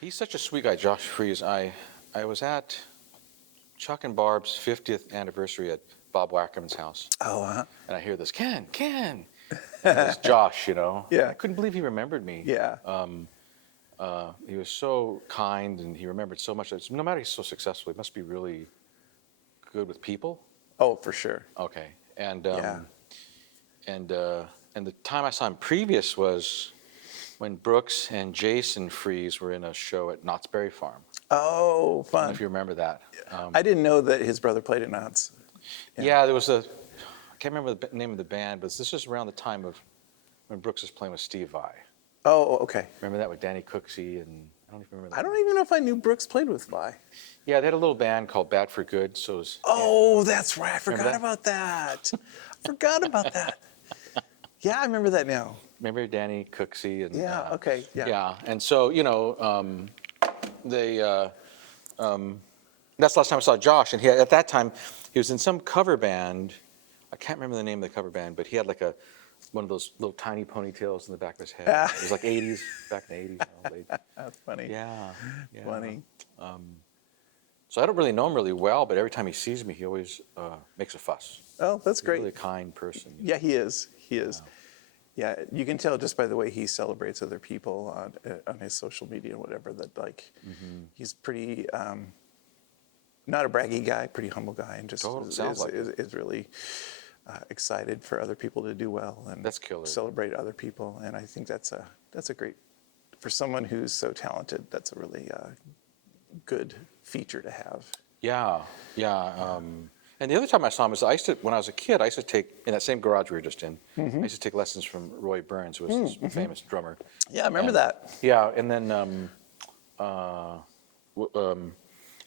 He's such a sweet guy, Josh Freese. I was at Chuck and Barb's 50th anniversary at Bob Wackerman's house. Oh, uh-huh. And I hear this, Ken. And it was Josh, Yeah. I couldn't believe he remembered me. Yeah. He was so kind, and he remembered so much. No matter he's so successful, he must be really good with people. Oh, for sure. Okay. And Yeah. and the time I saw him previous was when Brooks and Jason Freese were in a show at Knott's Berry Farm. Oh, I don't know fun. if you remember that. I didn't know that his brother played at Knott's. Yeah, there was I can't remember the name of the band, but this was around the time of when Brooks was playing with Steve Vai. Oh, okay. Remember that with Danny Cooksey, and I don't even remember that. I don't even know if I knew Brooks played with Vi. Yeah, they had a little band called Bad for Good, so it was, Oh, that's right. I forgot that? about that. Forgot about that. Yeah, I remember that now. remember Danny Cooksey? And, Yeah, okay, yeah. Yeah, and so, that's the last time I saw Josh, and at that time, he was in some cover band. I can't remember the name of the cover band, but he had like one of those little tiny ponytails in the back of his head. It was like 80s, back in the 80s. That's funny. Yeah. Funny. So I don't really know him really well, but every time he sees me, he always makes a fuss. Oh, that's He's a great. really kind person. Yeah, he is. He is. Yeah, you can tell just by the way he celebrates other people on his social media and whatever that he's pretty not a braggy guy, pretty humble guy, and just is really excited for other people to do well and That's killer. celebrate other people. And I think that's a great, for someone who's so talented, that's a really good feature to have. Yeah. And the other time I saw him is when I was a kid, I used to take, in that same garage we were just in, I used to take lessons from Roy Burns, who was this famous drummer. Yeah, I remember that. Yeah, and then,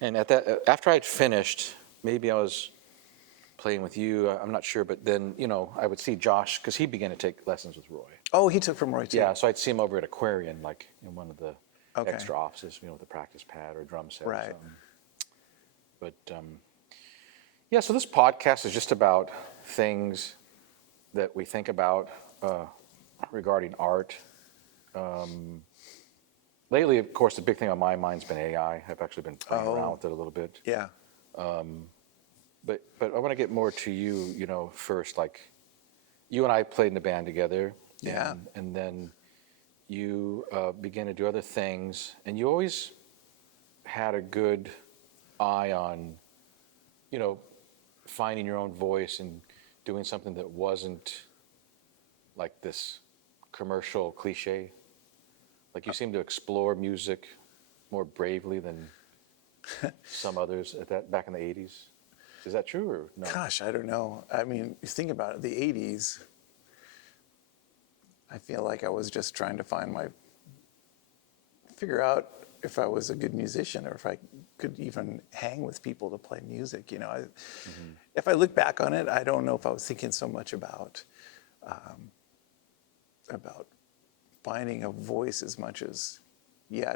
and after I'd finished, maybe I was playing with you, I'm not sure, but then, I would see Josh, because he began to take lessons with Roy. Oh, he took from Roy too. Yeah, so I'd see him over at Aquarian, like in one of the Okay. extra offices, with a practice pad or drum set or Right. something. But yeah, so this podcast is just about things that we think about regarding art. Lately, of course, the big thing on my mind's been AI. I've actually been playing around with it a little bit. Yeah. But I want to get more to you, first. Like, you and I played in the band together. Yeah. And then you began to do other things, and you always had a good eye on, finding your own voice and doing something that wasn't like this commercial cliche. Like, you seem to explore music more bravely than some others back in the 80s. Is that true or no? Gosh, I don't know. I mean, you think about it, the 80s, I feel like I was just trying to figure out if I was a good musician or if I could even hang with people to play music. If I look back on it, I don't know if I was thinking so much about finding a voice as much as,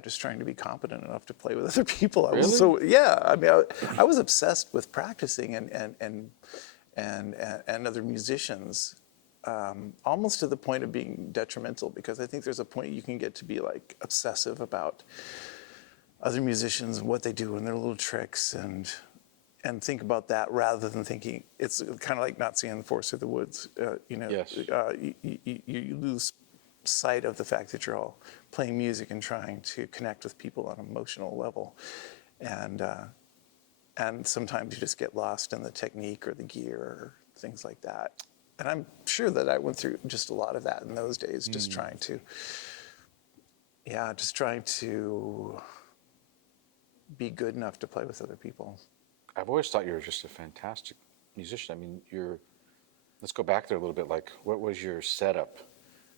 just trying to be competent enough to play with other people. I was I was obsessed with practicing and other musicians, almost to the point of being detrimental, because I think there's a point you can get to be like obsessive about other musicians and what they do and their little tricks and think about that rather than thinking, it's kind of like not seeing the forest through the woods. Yes. You lose sight of the fact that you're all playing music and trying to connect with people on an emotional level. And sometimes you just get lost in the technique or the gear or things like that. And I'm sure that I went through just a lot of that in those days, just trying to be good enough to play with other people. I've always thought you were just a fantastic musician. I mean, let's go back there a little bit. Like, what was your setup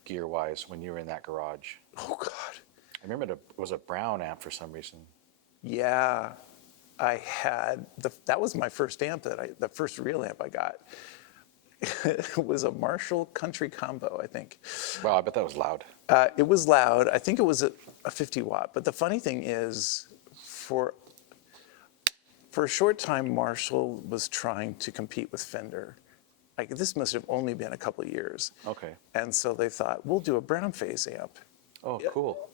gear-wise when you were in that garage? Oh, God. I remember it was a Brown amp for some reason. Yeah, I had, that was my first amp the first real amp I got. It was a Marshall Country Combo, I think. Wow, I bet that was loud. It was loud. I think it was a 50 watt. But the funny thing is, for a short time, Marshall was trying to compete with Fender. Like, this must have only been a couple of years. Okay. And so they thought, we'll do a brown phase amp. Oh, cool.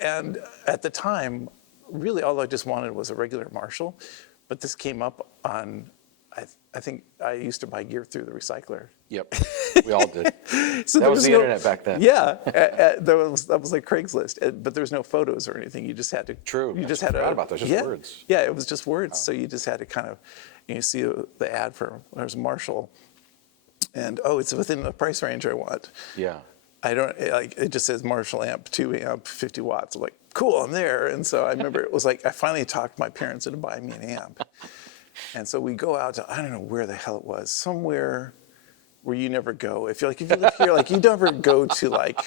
And at the time, really all I just wanted was a regular Marshall, but this came up on, I think I used to buy gear through the recycler. Yep, we all did. So That was the internet back then. Yeah, that was like Craigslist, but there was no photos or anything. You just had to. True. You just I had to. forgot about those, just words. Yeah, it was just words. So you just had to kind of, you see the ad for there's Marshall, and it's within the price range I want. Yeah. I don't like it. Just says Marshall amp, 2 amp, 50 watts. I'm like, cool, I'm there. And so I remember it was like I finally talked my parents into buying me an amp, and so we go out to I don't know where the hell it was, somewhere where you never go. If you live here, like you never go to like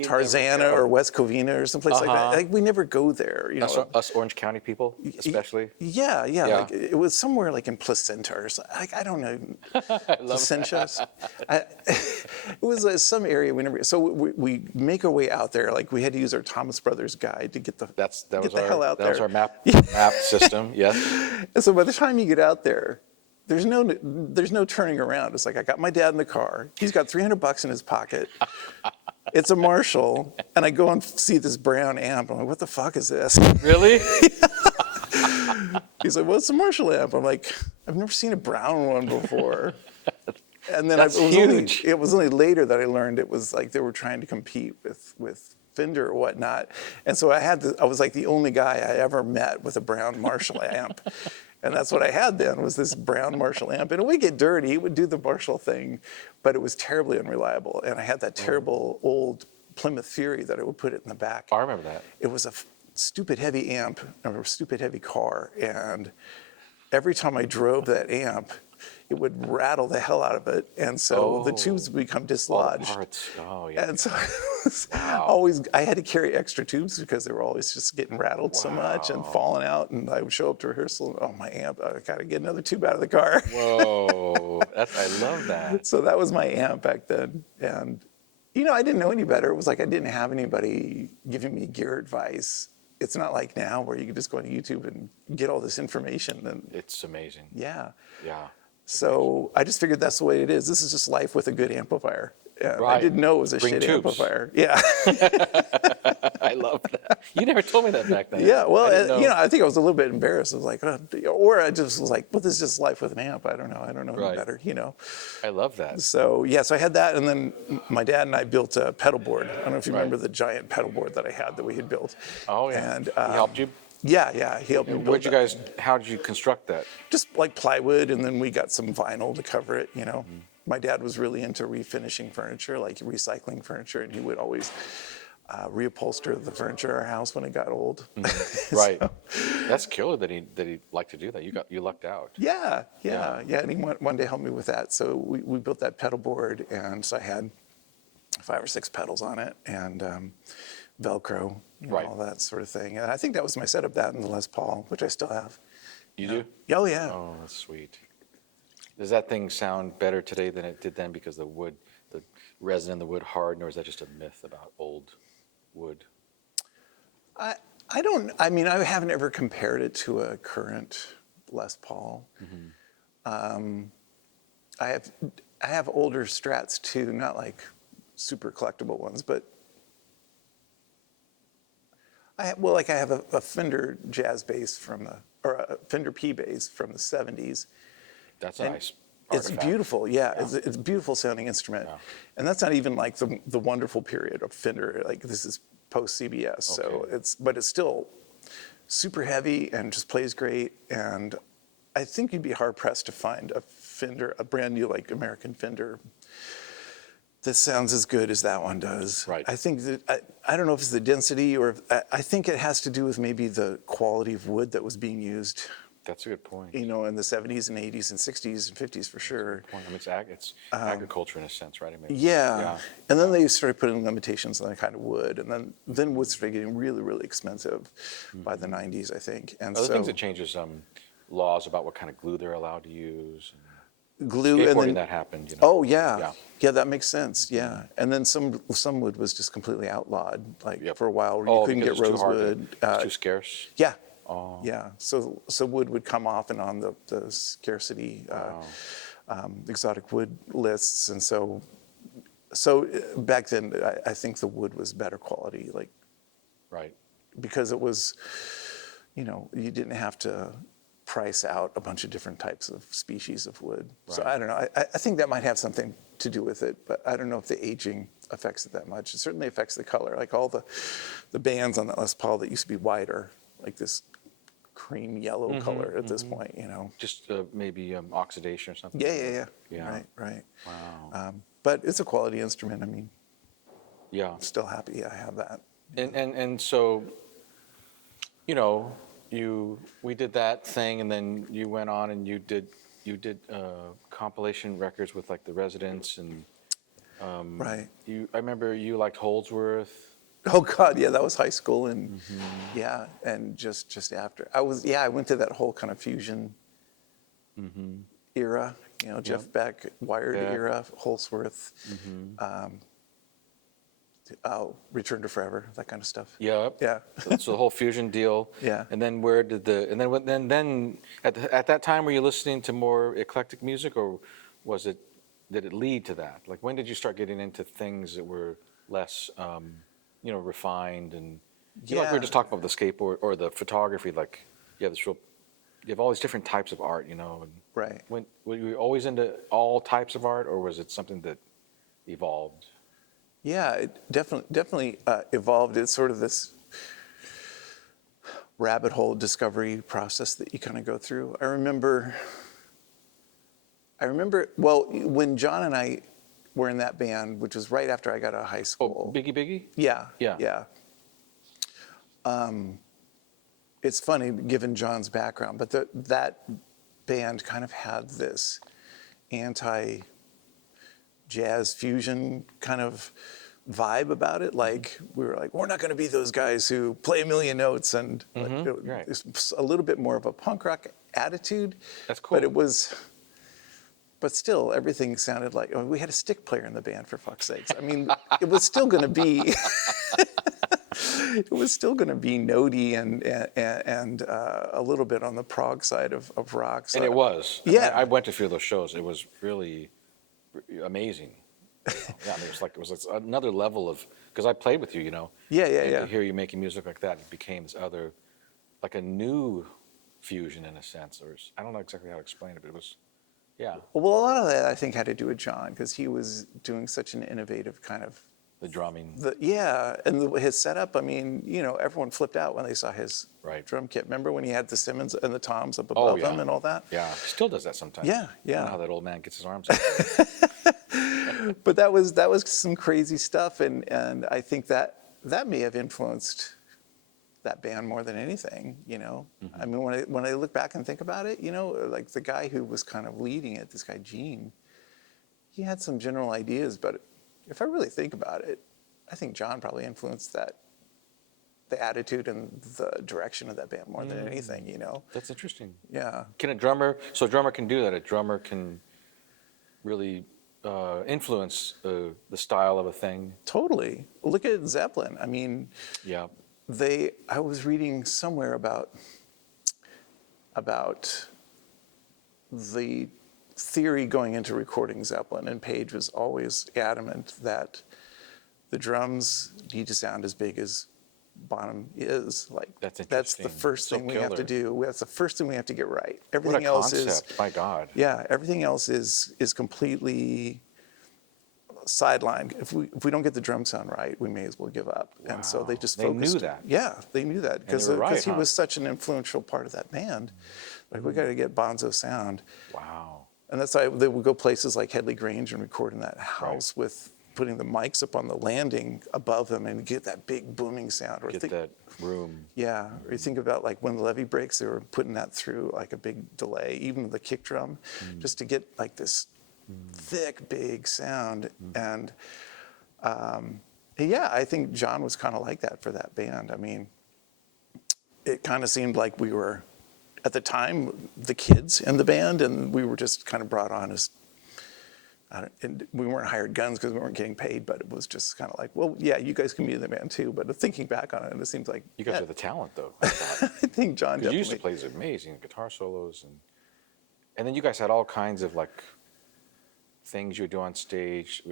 Tarzana or West Covina or someplace like that. Like we never go there. You know, Us Orange County people, especially. Yeah. Like, it was somewhere like in Placentia or something. Like I don't know. Placentia. It was some area we never. So we make our way out there. Like we had to use our Thomas Brothers guide to get the hell out there. That was our map system. Yes. And so by the time you get out there, there's no turning around. It's like I got my dad in the car. He's got $300 in his pocket. It's a Marshall, and I go and see this brown amp. I'm like, what the fuck is this? Really? He's like, well, it's a Marshall amp. I'm like, I've never seen a brown one before. And then it was only later that I learned it was like they were trying to compete with Fender or whatnot. And so I was like the only guy I ever met with a brown Marshall amp. And that's what I had then was this brown Marshall amp. And it would get dirty. It would do the Marshall thing, but it was terribly unreliable. And I had that terrible old Plymouth Fury that I would put it in the back. I remember that. It was a stupid heavy amp or a stupid heavy car. And every time I drove that amp, it would rattle the hell out of it. And so the tubes would become dislodged. Parts. Oh, yeah. And so I had to carry extra tubes because they were always just getting rattled so much and falling out. And I would show up to rehearsal and, my amp, I got to get another tube out of the car. Whoa, I love that. So that was my amp back then. And, I didn't know any better. It was like I didn't have anybody giving me gear advice. It's not like now where you can just go on YouTube and get all this information. And it's amazing. Yeah. Yeah. So I just figured that's the way it is. This is just life with a good amplifier. Right. I didn't know it was a shitty amplifier. Yeah. I love that. You never told me that back then. Yeah, well, I think I was a little bit embarrassed. I was like, or I just was like, well, this is just life with an amp. I don't know any better, I love that. So, so I had that, and then my dad and I built a pedal board. I don't know if you remember the giant pedal board that I had that we had built. Oh, yeah. And he helped you? Yeah, he helped me build how did you construct that? Just like plywood, and then we got some vinyl to cover it, My dad was really into refinishing furniture, like recycling furniture, and he would always reupholster the furniture in our house when it got old. Right. That's killer that he liked to do that. You lucked out. Yeah. And he one day helped me with that. So we built that pedal board, and so I had 5 or 6 pedals on it, and Velcro, all that sort of thing. And I think that was my setup, that and the Les Paul, which I still have. You do? Oh, yeah. Oh, that's sweet. Does that thing sound better today than it did then because the resin in the wood hardened, or is that just a myth about old wood? I haven't ever compared it to a current Les Paul. Mm-hmm. I have older Strats too, not like super collectible ones, but I have a Fender jazz bass or a Fender P bass from the 70s. That's nice. It's beautiful, yeah. It's a beautiful sounding instrument. Yeah. And that's not even like the wonderful period of Fender. Like this is post CBS, so it's still super heavy and just plays great. And I think you'd be hard pressed to find a brand new like American Fender that sounds as good as that one does. Right. I think that I don't know if it's the density or I think it has to do with maybe the quality of wood that was being used. That's a good point. In the 70s and 80s and 60s and 50s for sure. I mean, it's agriculture in a sense, right? I mean, yeah. And then they started putting limitations on that kind of wood, and then wood started getting really, really expensive by the 90s, I think. And other things that changes laws about what kind of glue they're allowed to use. Glue, skateboarding, and then that happened. Oh yeah, that makes sense. Yeah, and then some wood was just completely outlawed, like for a while. Where you couldn't get rosewood. It's too scarce. Yeah. Oh. Yeah. So wood would come off and on the scarcity exotic wood lists, and so back then I think the wood was better quality. because it was, you didn't have to price out a bunch of different types of species of wood. So Right. I don't know. I think that might have something to do with it, but I don't know if the aging affects it that much. It certainly affects the color. Like all the bands on that Les Paul that used to be whiter, like this cream yellow color at this point, Just maybe oxidation or something. Yeah. Yeah. Right. Wow. But it's a quality instrument. I mean, Yeah. I'm still happy I have that. And so, we did that thing, and then you went on and you did compilation records with like the Residents, and Right. I remember you liked Holdsworth. Oh God, yeah, that was high school, and yeah, and just after I went to that whole kind of fusion era, Jeff Beck, Wired Yeah. era, Holdsworth, Return to Forever, that kind of stuff. Yeah. Yeah. So the whole fusion deal. Yeah. And then then at that time, were you listening to more eclectic music, or did it lead to that? Like, when did you start getting into things that were less, refined, and like we were Yeah. just talking about the skateboard or the photography, like you have all these different types of art, and Right. were you always into all types of art, or was it something that evolved? Yeah, it definitely evolved. It's sort of this rabbit hole discovery process that you kind of go through. I remember, well, when John and I were in that band, which was right after I got out of high school. Oh, Biggie? Yeah. Yeah. It's funny, given John's background, but that band kind of had this anti-jazz fusion kind of vibe about it. Like, we were like, we're not going to be those guys who play a million notes, and right. it's a little bit more of a punk rock attitude. That's cool. But still, everything sounded like, we had a stick player in the band, for fuck's sakes. I mean, it was still going to be, notey and a little bit on the prog side of rock. So, And it was. Yeah. I went to a few of those shows. It was really amazing. Yeah, I mean, it was another level of, because I played with you, Yeah. and to hear you making music like that, it became this other, like a new fusion in a sense, or I don't know exactly how to explain it, but it was, yeah, Well, a lot of that I think had to do with John, because he was doing such an innovative kind of, the drumming. his setup. I mean, everyone flipped out when they saw his Right. drum kit. Remember when he had the Simmons and the toms up above him and all that? Yeah, he still does that sometimes. Yeah. I don't know how that old man gets his arms out. But that was some crazy stuff, and I think that may have influenced that band more than anything. I mean, when I look back and think about it, like the guy who was kind of leading it, this guy Gene, he had some general ideas, but if I really think about it, I think John probably influenced the attitude and the direction of that band more than anything. That's interesting. Yeah. So a drummer can do that. A drummer can really influence the style of a thing. Totally. Look at Zeppelin. I mean, Yeah. I was reading somewhere about the theory going into recording Zeppelin, and Page was always adamant that the drums need to sound as big as Bonham is. Like, That's the interesting. first So thing we have to killer. do. That's the first thing we have to get right. What Everything a else concept! is, My God. yeah, everything else is completely sidelined. If we don't get the drum sound right, we may as well give up. And so they Wow. just They focused. knew that. Yeah, they knew that because they were right, he huh? was such an influential part of that band. Like, we got to get Bonzo sound. Wow. And that's why they would go places like Headley Grange and record in that house with putting the mics up on the landing above them and get that big booming sound. Or Get that room. yeah, or you think about like when the levee breaks, they were putting that through like a big delay, even the kick drum, just to get like this thick, big sound. And yeah, I think John was kind of like that for that band. I mean, it kind of seemed like we were, at the time, the kids in the band, and we were just kind of brought on as, and we weren't hired guns because we weren't getting paid, but it was just kind of like, well, yeah, you guys can be in the band too. But thinking back on it, it seems like You guys yeah, are the talent, though. I thought. I think John Because definitely. you used to play these amazing guitar solos, and then you guys had all kinds of like things you would do on stage.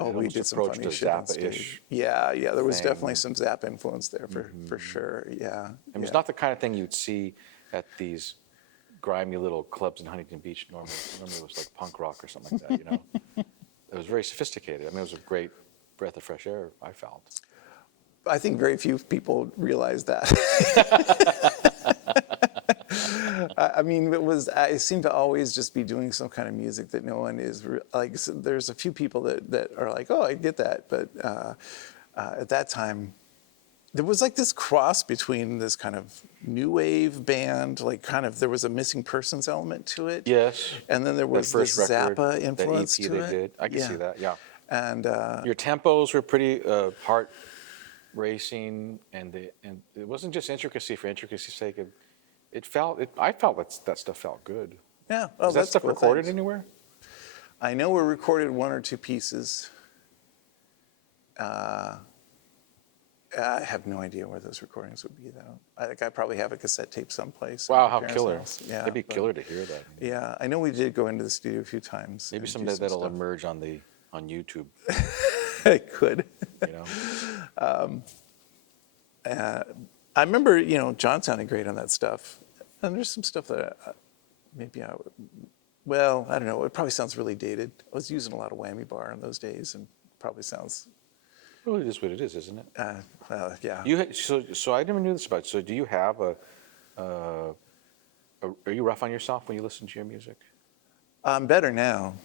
Oh, we did some funny shit on stage. Yeah, there was definitely some Zappa influence there for sure. Yeah. And it's not the kind of thing you'd see at these grimy little clubs in Huntington Beach. Normally it was like punk rock or something like that, you know. It was very sophisticated. I mean, it was a great breath of fresh air, I felt. I think very few people realize that. I mean, I seem to always just be doing some kind of music that no one is like. So there's a few people that are like, oh, I get that, but at that time, there was like this cross between this kind of new wave band, like kind of there was a missing persons element to it. Yes. And then there was this Zappa influence that EP to they it. did. I can see that. Yeah. And your tempos were pretty heart racing, and it wasn't just intricacy for intricacy's sake. I felt that stuff felt good. Yeah. Oh, is that stuff recorded anywhere? I know we recorded one or two pieces. I have no idea where those recordings would be, though. I think I probably have a cassette tape someplace. Wow, how killer. Yeah, It'd be killer to hear that. Yeah, I know we did go into the studio a few times. Maybe someday that'll emerge on YouTube. It could. You know? I remember, John sounded great on that stuff. And there's some stuff that maybe I would, well, I don't know. It probably sounds really dated. I was using a lot of whammy bar in those days, and probably sounds. Well, it is what it is, isn't it? Well, yeah. So I never knew this about you. So do you have are you rough on yourself when you listen to your music? I'm better now.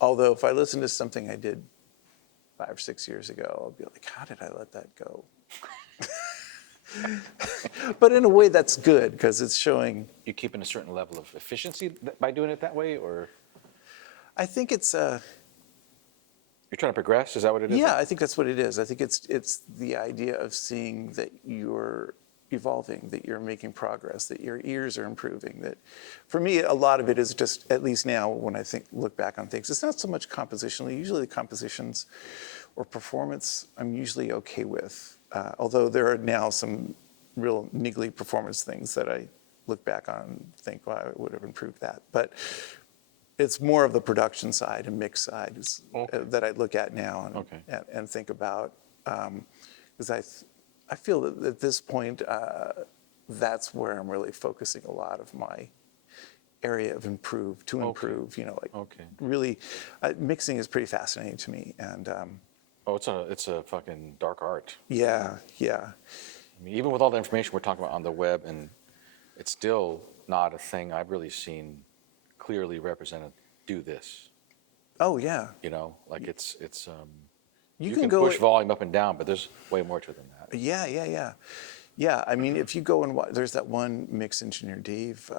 Although if I listen to something I did 5 or 6 years ago, I'll be like, how did I let that go? But in a way that's good, because it's showing. You keeping a certain level of efficiency by doing it that way, or? I think it's You're trying to progress? Is that what it is? Yeah, I think that's what it is. I think it's the idea of seeing that you're evolving, that you're making progress, that your ears are improving. That, for me, a lot of it is just, at least now when I look back on things, it's not so much compositionally. Usually the compositions or performance I'm usually okay with. Although there are now some real niggly performance things that I look back on and think, well, I would have improved that. But it's more of the production side and mix side that I look at now and think about. Because I feel that at this point, that's where I'm really focusing a lot of my area of improve. Really, mixing is pretty fascinating to me. And it's a fucking dark art. Yeah. I mean, even with all the information we're talking about on the web, and it's still not a thing I've really seen clearly represented. Do this. Oh yeah. Like it's you can push volume up and down, but there's way more to it than that. Yeah. I mean, if you go and watch, there's that one mix engineer, Dave.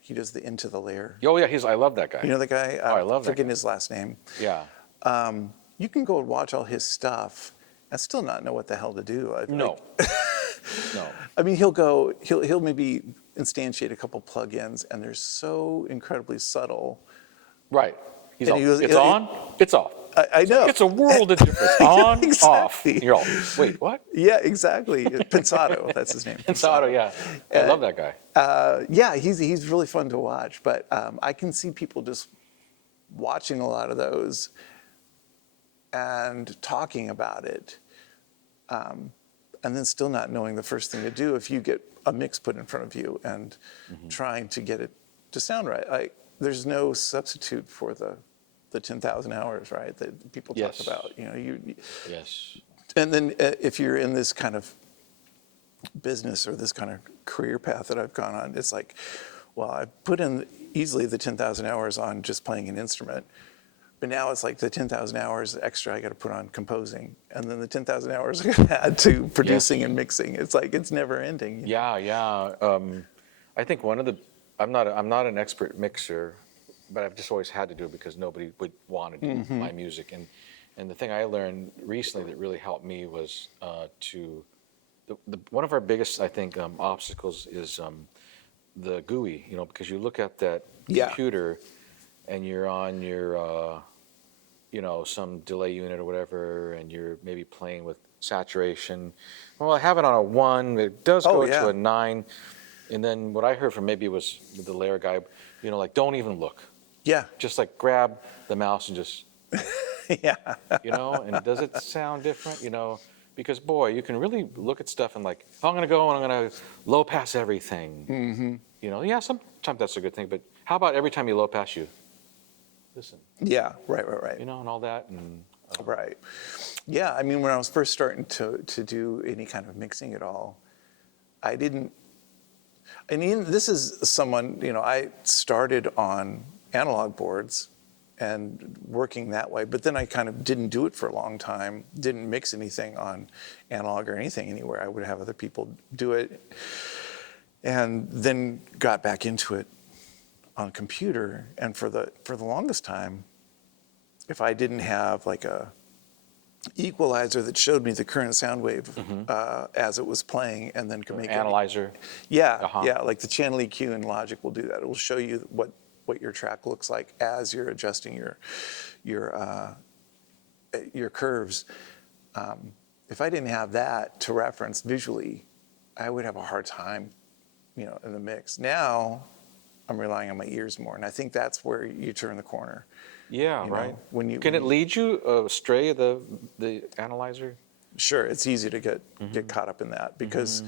He does the Into the Layer. Oh yeah, I love that guy. You know the guy? I love that guy. Forgetting his last name. Yeah. You can go and watch all his stuff and still not know what the hell to do. No. No. I mean, he'll maybe instantiate a couple plugins, and they're so incredibly subtle. Right. It's on, it's off. I know. It's a world of difference. On, exactly. Off. You're all, wait, what? Yeah, exactly. Pensato, that's his name. Pensato, yeah. I love that guy. Yeah, he's really fun to watch. But I can see people just watching a lot of those and talking about it, and then still not knowing the first thing to do if you get a mix put in front of you and trying to get it to sound right. There's no substitute for the 10,000 hours, right, that people talk about. Yes. And then if you're in this kind of business or this kind of career path that I've gone on, it's like, well, I put in easily the 10,000 hours on just playing an instrument. But now it's like the 10,000 hours extra I got to put on composing, and then the 10,000 hours I got to add to producing and mixing. It's like it's never ending. Yeah. I think I'm not an expert mixer, but I've just always had to do it because nobody would want to do my music. And the thing I learned recently that really helped me was one of our biggest, I think, obstacles is the GUI. Because you look at that computer and you're on your some delay unit or whatever, and you're maybe playing with saturation. Well, I have it on a 1, it does go to a 9. And then what I heard from maybe it was the layer guy, like, don't even look. Yeah. Just like grab the mouse and just, Yeah. and does it sound different, Because boy, you can really look at stuff and like, oh, I'm going to go and I'm going to low pass everything. Mm-hmm. Yeah, sometimes that's a good thing, but how about every time you low pass, you listen, Yeah. Right. and all that. And Right. Yeah. I mean, when I was first starting to do any kind of mixing at all, I didn't. I mean, this is someone, I started on analog boards and working that way, but then I kind of didn't do it for a long time, didn't mix anything on analog or anything anywhere. I would have other people do it, and then got back into it on computer. And for the longest time, if I didn't have like a equalizer that showed me the current sound wave as it was playing, and then could make analyzer. Yeah, like the channel EQ in Logic will do that. It will show you what your track looks like as you're adjusting your curves. If I didn't have that to reference visually, I would have a hard time, in the mix. Now, I'm relying on my ears more, and I think that's where you turn the corner. Yeah, right. Can it lead you astray, the analyzer? Sure, it's easy to get caught up in that because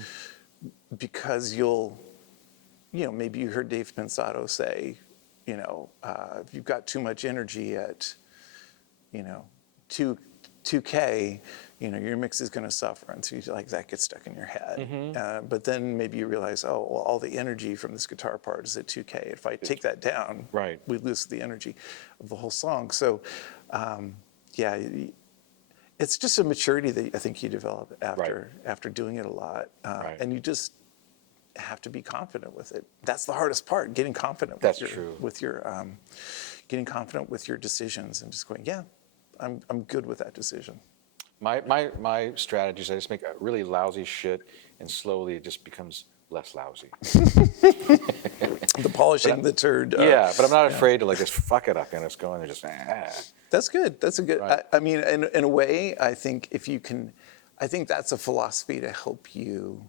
you'll, maybe you heard Dave Pensato say, if you've got too much energy at, 2K, your mix is going to suffer, and so that gets stuck in your head. But then maybe you realize, oh, well, all the energy from this guitar part is at 2K. If I take that down, right, we lose the energy of the whole song. So, yeah, it's just a maturity that I think you develop after doing it a lot, and you just have to be confident with it. That's the hardest part: getting confident. Getting confident with your decisions and just going, yeah, I'm good with that decision. My strategy is I just make really lousy shit, and slowly it just becomes less lousy. The polishing the turd. Yeah, but I'm not afraid to just fuck it up and it's going and just. That's good. That's a good. Right. I mean, in a way, I think if you can, I think that's a philosophy to help you.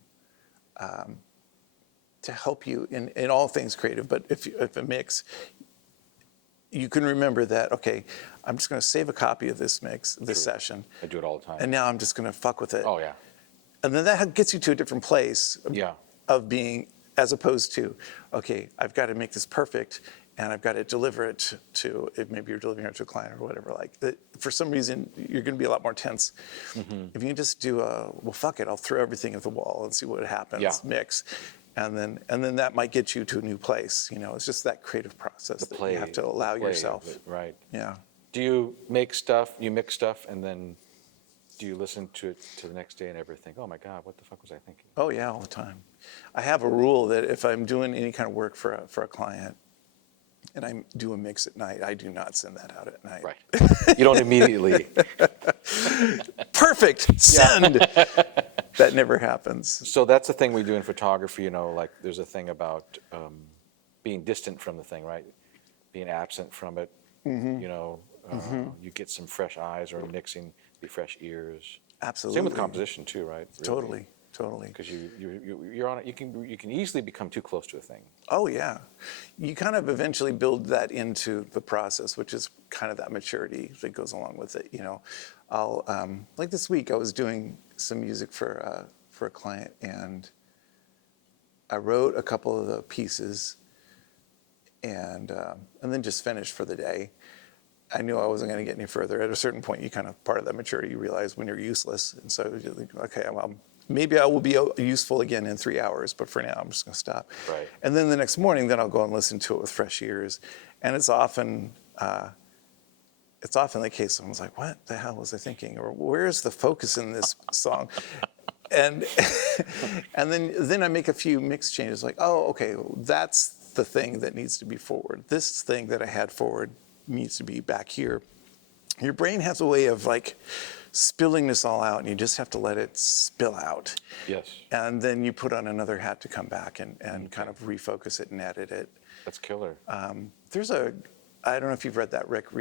In all things creative, but if a mix, you can remember that, okay, I'm just going to save a copy of this mix, this session. I do it all the time. And now I'm just going to fuck with it. Oh, yeah. And then that gets you to a different place of being, as opposed to, okay, I've got to make this perfect, and I've got to deliver it to, if maybe you're delivering it to a client or whatever, for some reason, you're going to be a lot more tense. If you can just do well, fuck it, I'll throw everything at the wall and see what happens, mix. And then that might get you to a new place. It's just that creative process that you have to allow yourself. Right. Yeah. Do you mix stuff, and then do you listen to it to the next day and ever think, oh my God, what the fuck was I thinking? Oh yeah, all the time. I have a rule that if I'm doing any kind of work for a client and I do a mix at night, I do not send that out at night. Right. You don't immediately. Perfect. Send. That never happens. So that's the thing we do in photography, there's a thing about being distant from the thing, right? Being absent from it. You get some fresh eyes, or mixing, be fresh ears. Absolutely. Same with composition too, right? Really. Totally. Because you're on it. You can easily become too close to a thing. Oh yeah, you kind of eventually build that into the process, which is kind of that maturity that goes along with it. I'll like this week I was doing some music for a client, and I wrote a couple of the pieces, and then just finished for the day. I knew I wasn't going to get any further. At a certain point, you kind of, part of that maturity, you realize when you're useless. And so you're like, okay, well, maybe I will be useful again in 3 hours, but for now, I'm just going to stop. Right. And then the next morning, then I'll go and listen to it with fresh ears. And it's often the case. Someone's like, what the hell was I thinking? Or where's the focus in this song? And then I make a few mix changes, like, oh, okay, that's the thing that needs to be forward. This thing that I had forward needs to be back here. Your brain has a way of spilling this all out, and you just have to let it spill out. Yes. And then you put on another hat to come back and kind of refocus it and edit it. That's killer. There's I don't know if you've read that Rick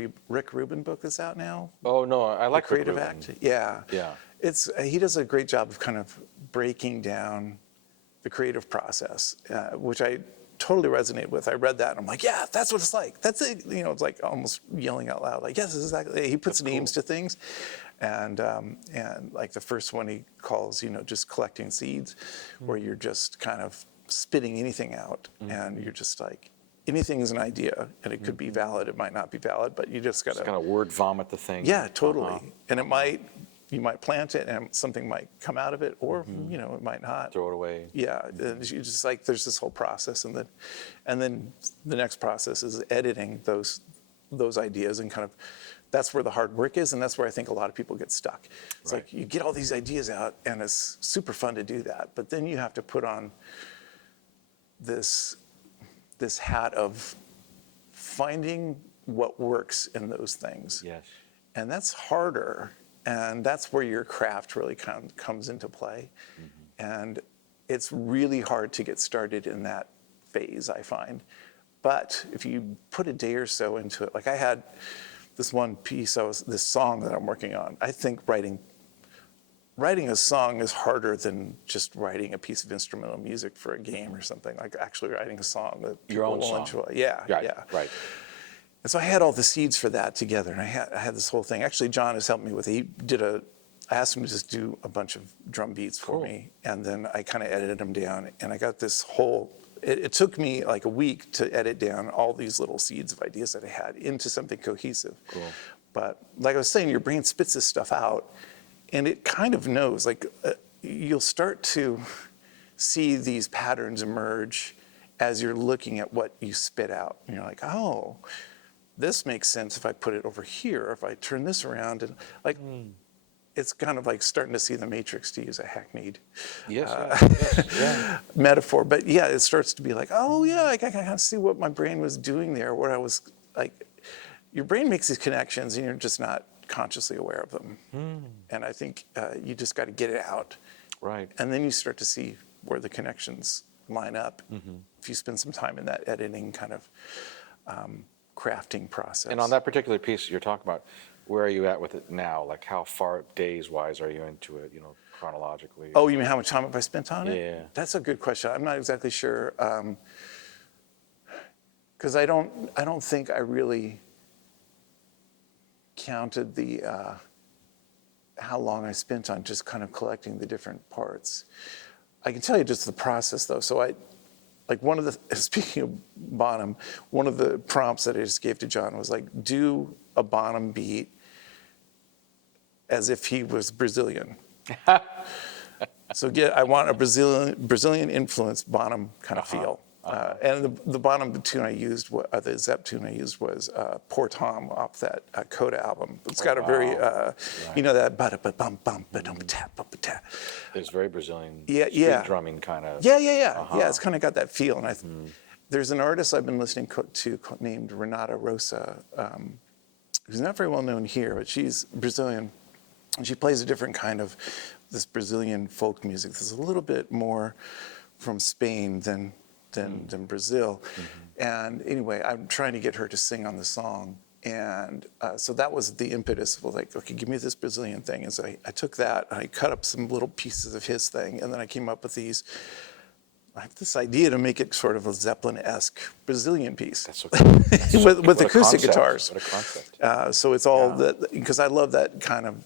Rubin book that's out now. Oh no, I like The Creative Rick Act. Rubin. Yeah. Yeah. He does a great job of kind of breaking down the creative process, which I totally resonated with. I read that and I'm like, yeah, that's what it's like. That's it. You know, it's like almost yelling out loud, like, yes, exactly. He puts names to things, and like the first one he calls, you know, just collecting seeds, where you're just kind of spitting anything out, and you're just like, anything is an idea, and it could be valid, it might not be valid, but you just got to kind of word vomit the thing. Yeah, totally. And it might, you might plant it and something might come out of it, or, you know, it might not. Throw it away. Yeah, and you just like, there's this whole process, and then the next process is editing those ideas, and kind of, that's where the hard work is, and that's where I think a lot of people get stuck. It's like, you get all these ideas out, and it's super fun to do that, but then you have to put on this hat of finding what works in those things. Yes. And that's harder, and that's where your craft really comes into play. And it's really hard to get started in that phase, I find. But if you put a day or so into it, like I had this one piece, this song that I'm working on. I think writing a song is harder than just writing a piece of instrumental music for a game or something. Like actually writing a song that people Your own will song. enjoy. Yeah, Right, yeah. right. And so I had all the seeds for that together, and I had this whole thing. Actually, John has helped me with it. I asked him to just do a bunch of drum beats for me, and then I kind of edited them down, and I got this whole, it took me like a week to edit down all these little seeds of ideas that I had into something cohesive. Cool. But like I was saying, your brain spits this stuff out, and it kind of knows, like you'll start to see these patterns emerge as you're looking at what you spit out. And you're like, oh, this makes sense if I put it over here, or if I turn this around, and like, it's kind of like starting to see the Matrix, to use a hackneyed metaphor. But yeah, it starts to be like, oh yeah, I kind of see what my brain was doing there, where I was like, your brain makes these connections and you're just not consciously aware of them. And I think you just got to get it out. Right. And then you start to see where the connections line up if you spend some time in that editing kind of crafting process. And on that particular piece you're talking about, where are you at with it now? Like how far days-wise are you into it, you know, chronologically? Oh, you mean how much time have I spent on it? Yeah. That's a good question. I'm not exactly sure. Because I don't think I really counted how long I spent on just kind of collecting the different parts. I can tell you just the process though. So speaking of Bonham, one of the prompts that I just gave to John was like, do a Bonham beat as if he was Brazilian. So I want a Brazilian influenced Bonham kind of feel. And the Bonham tune I used, the Zepp tune I used was Poor Tom off that Coda album. It's got a very, you know, that ba-da-ba-bum-bum-ba-dum-ba-tap-ba-ba-tap. There's very Brazilian street drumming kind of. Yeah. Yeah, it's kind of got that feel. And there's an artist I've been listening to named Renata Rosa, who's not very well known here, but she's Brazilian. And she plays a different kind of this Brazilian folk music. There's a little bit more from Spain than Brazil. And anyway, I'm trying to get her to sing on the song. And so that was the impetus of like, okay, give me this Brazilian thing. And so I took that, and I cut up some little pieces of his thing, and then I came up with I have this idea to make it sort of a Zeppelin-esque Brazilian piece. That's okay. with acoustic guitars. What a concept. So it's all that, because I love that kind of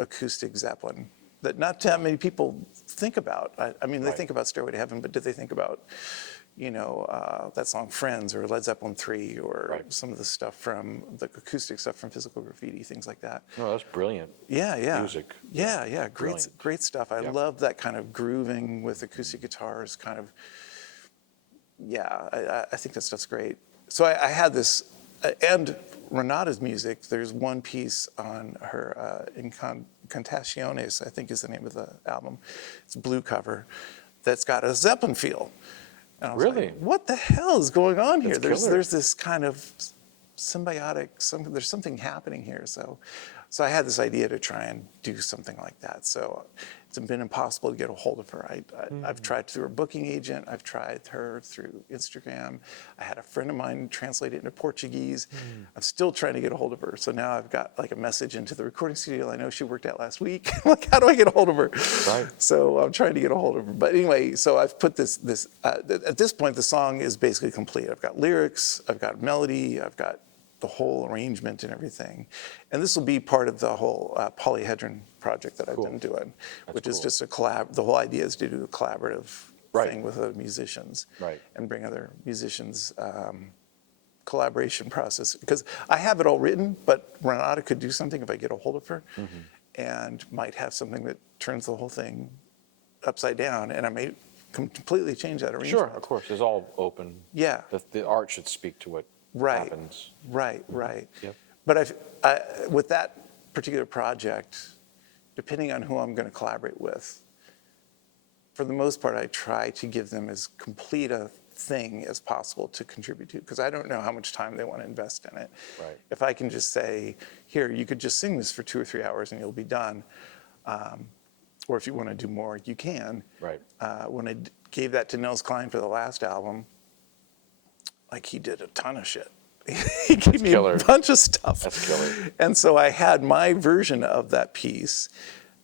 acoustic Zeppelin that not that many people think about. I mean, they think about Stairway to Heaven, but did they think about, you know, that song Friends or Led Zeppelin 3 or some of the stuff from the acoustic stuff from Physical Graffiti, things like that. No, that's brilliant. Yeah. Music. Yeah. Great stuff. I love that kind of grooving with acoustic guitars, kind of. Yeah, I think that stuff's great. So I had this, and Renata's music, there's one piece on her Incantaciones, I think is the name of the album. It's a blue cover that's got a Zeppelin feel. And I was Really? like, what the hell is going on here? That's killer. There's this kind of symbiotic, there's something happening here. So So I had this idea to try and do something like that. So it's been impossible to get a hold of her. I've tried through her booking agent. I've tried her through Instagram. I had a friend of mine translate it into Portuguese. I'm still trying to get a hold of her. So now I've got like a message into the recording studio I know she worked at last week. Like, how do I get a hold of her? Right. So I'm trying to get a hold of her. But anyway, so I've put this at this point, the song is basically complete. I've got lyrics, I've got melody, I've got the whole arrangement and everything. And this will be part of the whole polyhedron project that I've been doing, which is just a collab. The whole idea is to do a collaborative thing with other musicians and bring other musicians collaboration process. Because I have it all written, but Renata could do something if I get a hold of her and might have something that turns the whole thing upside down. And I may completely change that arrangement. Sure, of course. It's all open. Yeah. The art should speak to what happens. Right. Yep. But with that particular project, depending on who I'm going to collaborate with, for the most part, I try to give them as complete a thing as possible to contribute to, because I don't know how much time they want to invest in it. Right. If I can just say, here, you could just sing this for 2 or 3 hours and you'll be done. Or if you want to do more, you can. Right. When I gave that to Nels Cline for the last album, like, he did a ton of shit. He gave me a bunch of stuff. That's killer. And so I had my version of that piece,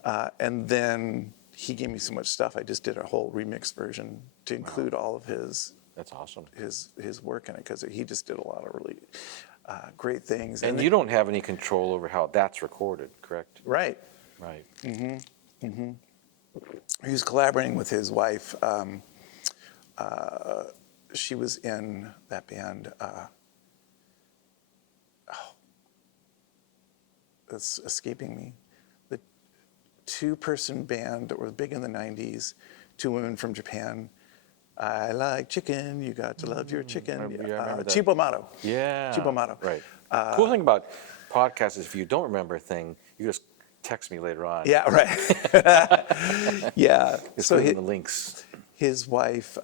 and then he gave me so much stuff. I just did a whole remix version to include all of his. That's awesome. His work in it, because he just did a lot of really great things. And you don't have any control over how that's recorded, correct? Right. Right. He was collaborating with his wife. She was in that band. It's escaping me. The 2-person band that was big in the 90s, 2 women from Japan. I like chicken, you got to love your chicken. I remember that. Chibomato. Yeah. Chibomato. Right. Cool thing about podcasts is if you don't remember a thing, you just text me later on. Yeah, right. Yeah. Just So put in the links. his wife,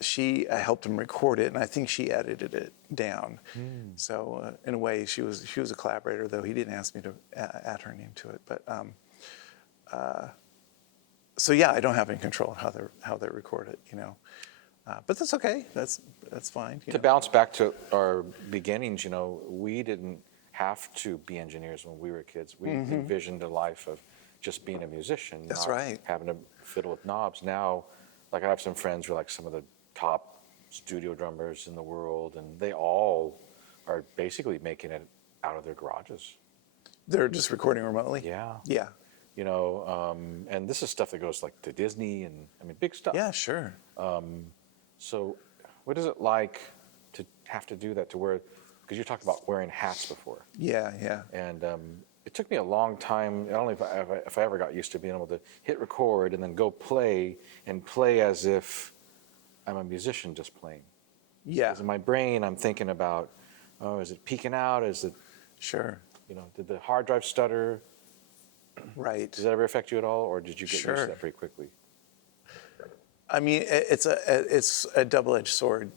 she helped him record it, and I think she edited it down. So in a way, she was a collaborator, though he didn't ask me to add her name to it. But so yeah, I don't have any control of how they record it, but that's okay. That's fine. To bounce back to our beginnings, we didn't have to be engineers when we were kids. We envisioned a life of just being a musician. That's not right. having to fiddle with knobs. Now, like, I have some friends who are like some of the top studio drummers in the world, and they all are basically making it out of their garages. They're just recording remotely? Yeah. Yeah. And this is stuff that goes like to Disney and, big stuff. Yeah, sure. So what is it like to have to do that, to wear, because you talked about wearing hats before. Yeah, yeah. And it took me a long time. I don't know if I ever got used to being able to hit record and then go play as if I'm a musician just playing. Yeah. Because in my brain, I'm thinking about, is it peaking out? Is it, Sure. did the hard drive stutter? Right. Does that ever affect you at all, or did you get used to Sure. that pretty quickly? I mean, it's a double-edged sword,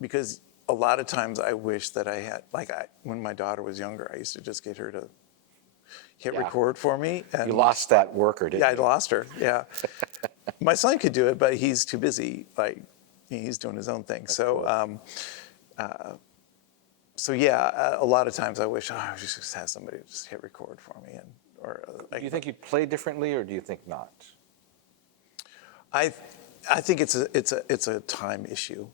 because a lot of times I wish that I had, when my daughter was younger, I used to just get her to hit record for me. And You lost that worker, didn't you? Yeah, I lost her. Yeah. My son could do it, but he's too busy. He's doing his own thing. That's so, cool. so yeah, a lot of times I wish I just had somebody just hit record for me, Do you think you'd play differently, or do you think not? I think it's a time issue.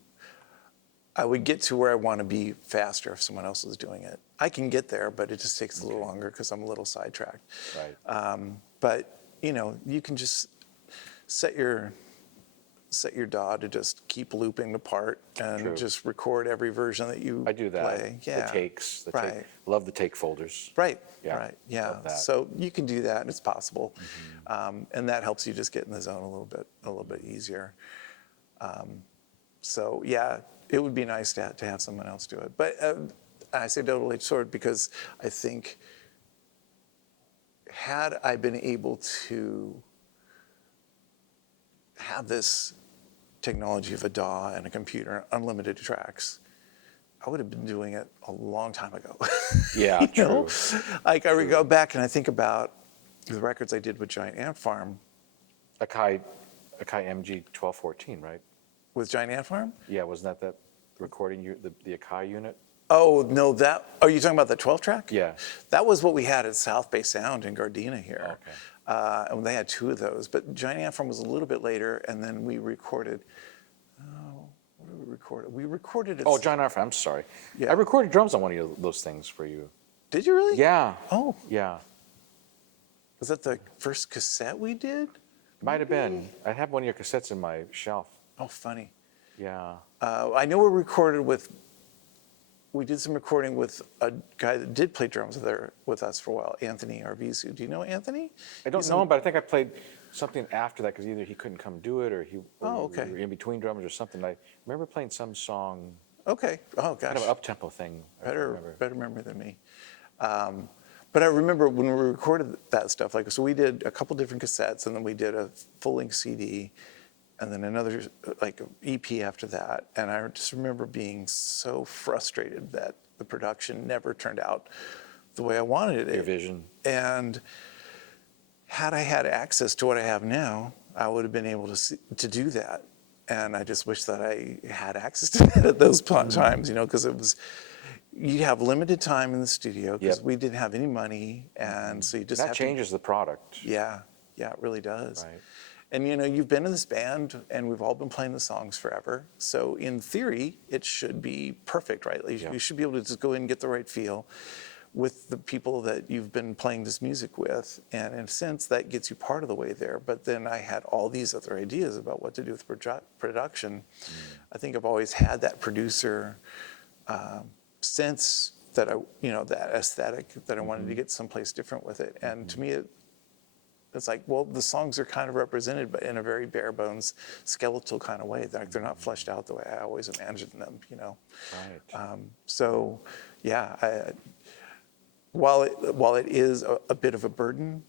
I would get to where I want to be faster if someone else is doing it. I can get there, but it just takes a little longer because I'm a little sidetracked. Right. But you can just set your DAW to just keep looping the part and True. just record every version that you I do that. play. Yeah. The takes. Right. Love the take folders. Right. Yeah, Right. Yeah. love that. So you can do that, and it's possible, and that helps you just get in the zone a little bit easier. So yeah, it would be nice to have someone else do it. But I say double-edged sword because I think had I been able to have this technology of a DAW and a computer, unlimited tracks, I would have been doing it a long time ago. Yeah, You true. know? Like I would go back and I think about the records I did with Giant Ant Farm. Akai MG 1214, right? With Giant Ant Farm? Yeah, wasn't that recording the Akai unit? Oh, no, are you talking about the 12 track? Yeah. That was what we had at South Bay Sound in Gardena here. Okay. And they had 2 of those. But Giant Ant Farm was a little bit later, and then we recorded, what did we record? We recorded it. Oh, John Arthur, I'm sorry. Yeah. I recorded drums on one of those things for you. Did you really? Yeah. Oh, Yeah. was that the first cassette we did? Might have been. I have one of your cassettes in my shelf. Oh, funny. Yeah. I know we did some recording with a guy that did play drums with us for a while, Anthony Arvizu. Do you know Anthony? I don't know him, but I think I played something after that because either he couldn't come do it or we were in between drummers or something. I remember playing some song, Okay. Oh, gosh. kind of an up-tempo thing. I remember. Better memory than me. But I remember when we recorded that stuff, like, so we did a couple different cassettes, and then we did a full-length CD, and then another like EP after that. And I just remember being so frustrated that the production never turned out the way I wanted it. Your vision. And had I had access to what I have now, I would have been able to do that. And I just wish that I had access to that at those times, you know, because you have limited time in the studio because we didn't have any money, and so you just That changes the product. Yeah, it really does. Right. And you know, you've been in this band, and we've all been playing the songs forever. So in theory, it should be perfect, right? Like, you should be able to just go in and get the right feel with the people that you've been playing this music with. And in a sense, that gets you part of the way there. But then I had all these other ideas about what to do with production. I think I've always had that producer sense that that aesthetic that I wanted to get someplace different with it. And to me, it's like, well, the songs are kind of represented, but in a very bare bones, skeletal kind of way. They're not fleshed out the way I always imagined them, you know. Right. So, yeah, while it is a bit of a burden,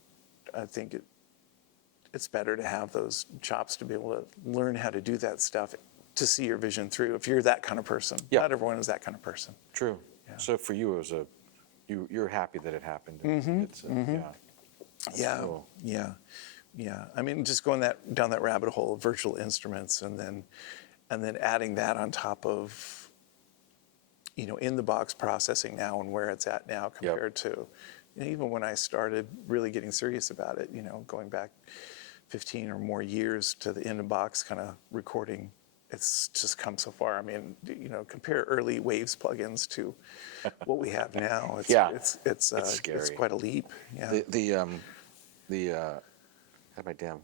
I think it's better to have those chops to be able to learn how to do that stuff, to see your vision through. If you're that kind of person, not everyone is that kind of person. True. Yeah. So for you, it was you're happy that it happened. It's Yeah, cool. yeah. I mean, just going down that rabbit hole of virtual instruments, and then adding that on top of, you know, in the box processing now and where it's at now compared to, you know, even when I started really getting serious about it, you know, going back 15 or more years to the in the box kind of recording. It's just come so far. I mean, you know, compare early Waves plugins to what we have now. It's scary. It's quite a leap. Yeah. I had my damn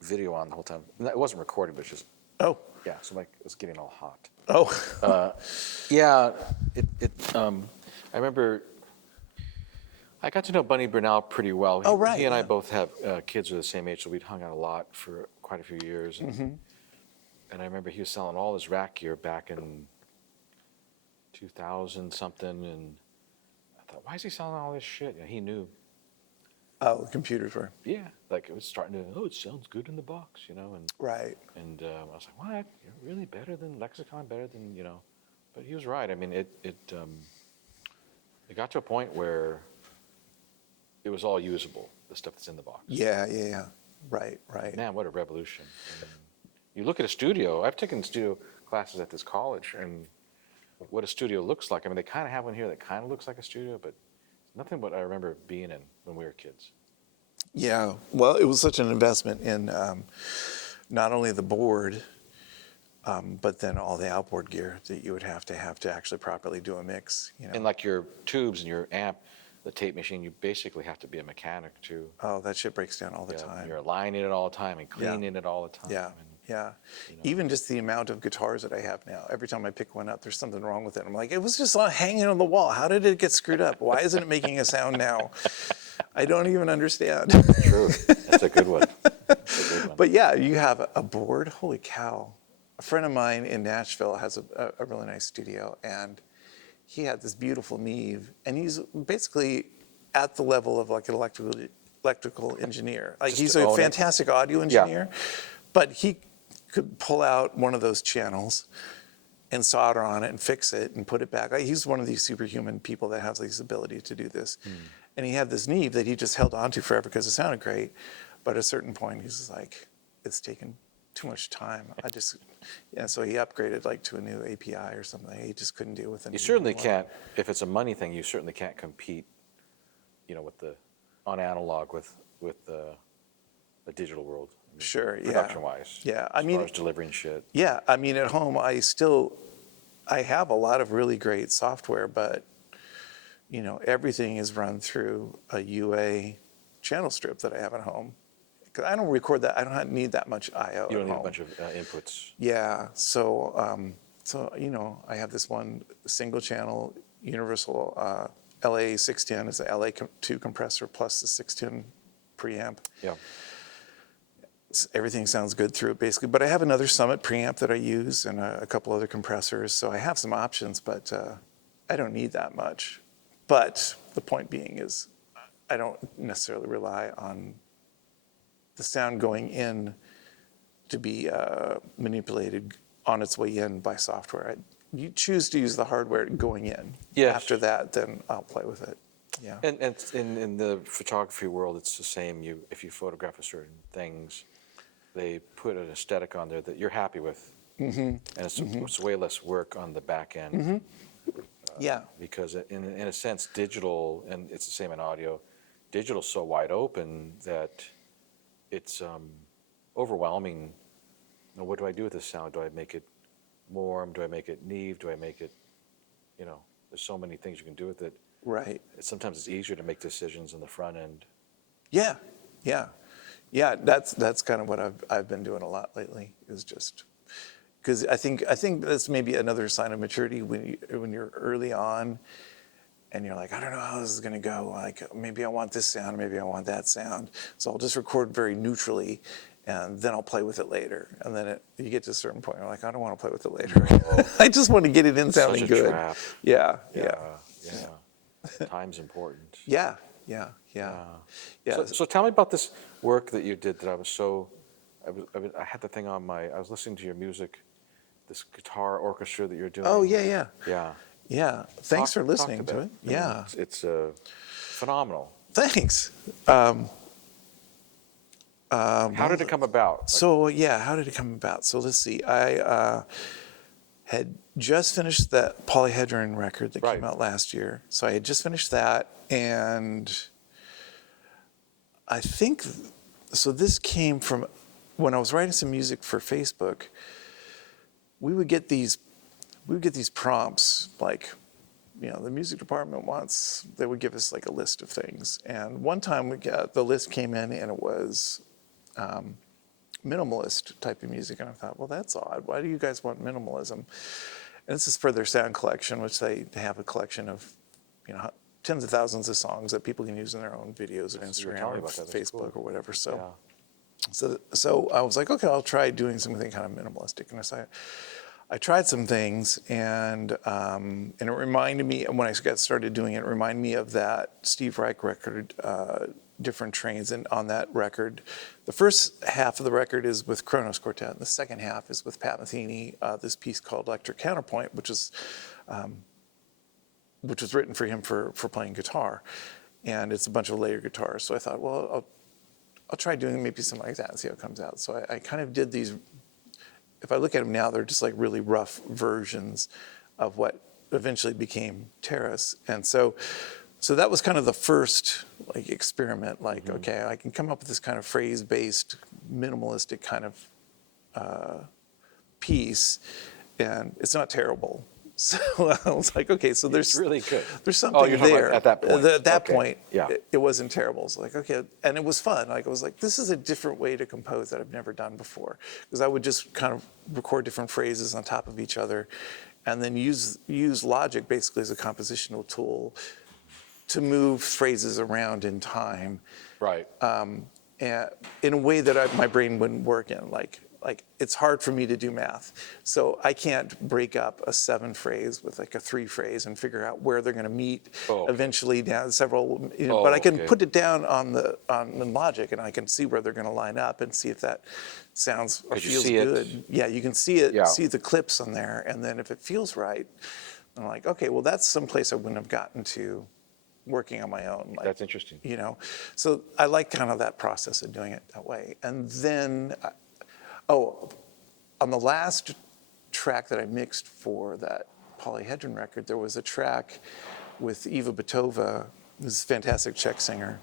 video on the whole time. It wasn't recorded, but it's just Oh. yeah. So like it was getting all hot. Oh. Yeah. I remember. I got to know Bunny Burnell pretty well. Oh, right, He and I yeah. both have kids who are the same age, so we'd hung out a lot for quite a few years. And I remember he was selling all his rack gear back in 2000 something, and I thought, why is he selling all this shit? And he knew. Oh, the computers were. Yeah, like it was starting to. Oh, it sounds good in the box, you know. And Right. and I was like, what? You're really better than Lexicon, better than you know. But he was right. I mean, it got to a point where it was all usable, the stuff that's in the box. Yeah. Right. Man, what a revolution. And you look at a studio, I've taken studio classes at this college, and what a studio looks like. I mean, they kind of have one here that kind of looks like a studio, but nothing what I remember being in when we were kids. Yeah. Well, it was such an investment in not only the board, but then all the outboard gear that you would have to actually properly do a mix. You know. And like your tubes and your amp, the tape machine, you basically have to be a mechanic too. Oh, that shit breaks down all the time. You're aligning it all the time and cleaning it all the time. Yeah. Yeah. You know. Even just the amount of guitars that I have now, every time I pick one up, there's something wrong with it. I'm like, it was just hanging on the wall. How did it get screwed up? Why isn't it making a sound now? I don't even understand. True. That's a good one. That's a good one. But yeah, you have a board. Holy cow. A friend of mine in Nashville has a really nice studio, and he had this beautiful Neve, and he's basically at the level of like an electrical engineer. Like, Just he's to a own it. fantastic audio engineer, but he could pull out one of those channels and solder on it and fix it and put it back. Like, he's one of these superhuman people that has this ability to do this. And he had this Neve that he just held on to forever because it sounded great. But at a certain point, he's just like, it's taken too much time. So he upgraded like to a new API or something. He just couldn't deal with it. You certainly can't, if it's a money thing, you certainly can't compete, with on analog with the digital world. I mean, Sure, yeah. Production-wise. Yeah, as far as delivering shit. Yeah, I mean, at home, I have a lot of really great software, but, everything is run through a UA channel strip that I have at home. Because I don't record that, I don't need that much I/O. You don't need a bunch of inputs. Yeah, so I have this one single channel universal LA 610 is the LA2 compressor plus the 610 preamp. Yeah. Everything sounds good through it basically, but I have another Summit preamp that I use and a couple other compressors, so I have some options, but I don't need that much. But the point being is I don't necessarily rely on the sound going in to be manipulated on its way in by software. You choose to use the hardware going in. Yes. After that, then I'll play with it. Yeah. And in the photography world, it's the same. If you photograph certain things, they put an aesthetic on there that you're happy with. And it's way less work on the back end. Yeah. Because in a sense, digital, and it's the same in audio, digital's so wide open that it's overwhelming. What do I do with this sound? Do I make it warm? Do I make it Neve? Do I make it, there's so many things you can do with it. Right. Sometimes it's easier to make decisions on the front end. Yeah. That's kind of what I've been doing a lot lately. Is just because I think that's maybe another sign of maturity when you're early on, and you're like, I don't know how this is going to go. Like maybe I want this sound, maybe I want that sound. So I'll just record very neutrally, and then I'll play with it later. And then you get to a certain point, you're like, I don't want to play with it later. I just want to get it in sounding Such a good. trap. Yeah. Time's important. Yeah. So tell me about this work that you did that I had the thing on I was listening to your music, this guitar orchestra that you're doing. Oh, yeah. Yeah. Thanks for listening to it. Yeah. It's phenomenal. Thanks. How did it come about? How did it come about? So let's see. I had just finished that polyhedron record that came out last year. So I had just finished that, and I think, so this came from when I was writing some music for Facebook. We would get these prompts like, the music department they would give us like a list of things. And one time the list came in and it was minimalist type of music. And I thought, well, that's odd. Why do you guys want minimalism? And this is for their sound collection, which they have a collection of, tens of thousands of songs that people can use in their own videos and Instagram or Facebook or whatever. So I was like, okay, I'll try doing something kind of minimalistic. And I tried some things, and it reminded me, when I got started doing it, reminded me of that Steve Reich record, Different Trains. And on that record, the first half of the record is with Kronos Quartet, and the second half is with Pat Metheny, this piece called Electric Counterpoint, which was written for him for playing guitar. And it's a bunch of layered guitars. So I thought, well, I'll try doing maybe something like that and see how it comes out. So I kind of did these. If I look at them now, they're just like really rough versions of what eventually became Terrace. And so that was kind of the first like experiment. Like, okay, I can come up with this kind of phrase-based, minimalistic kind of piece, and it's not terrible. So I was like, okay, so there's really good. There's something you're there. at that point. At that point, yeah. It wasn't terrible. It's like, okay, and it was fun. Like I was like, this is a different way to compose that I've never done before. Because I would just kind of record different phrases on top of each other, and then use Logic basically as a compositional tool to move phrases around in time. Right. And in a way that my brain wouldn't work in. Like like it's hard for me to do math. So I can't break up a 7 phrase with like a 3 phrase and figure out where they're going to meet eventually down several, but I can put it down on the Logic, and I can see where they're going to line up and see if that sounds or feels good. Yeah, you can see it, see the clips on there, and then if it feels right, I'm like, okay, well that's someplace I wouldn't have gotten to working on my own. Like, that's interesting. So I like kind of that process of doing it that way. And then, on the last track that I mixed for that Polyhedron record, there was a track with Eva Batova, who's a fantastic Czech singer.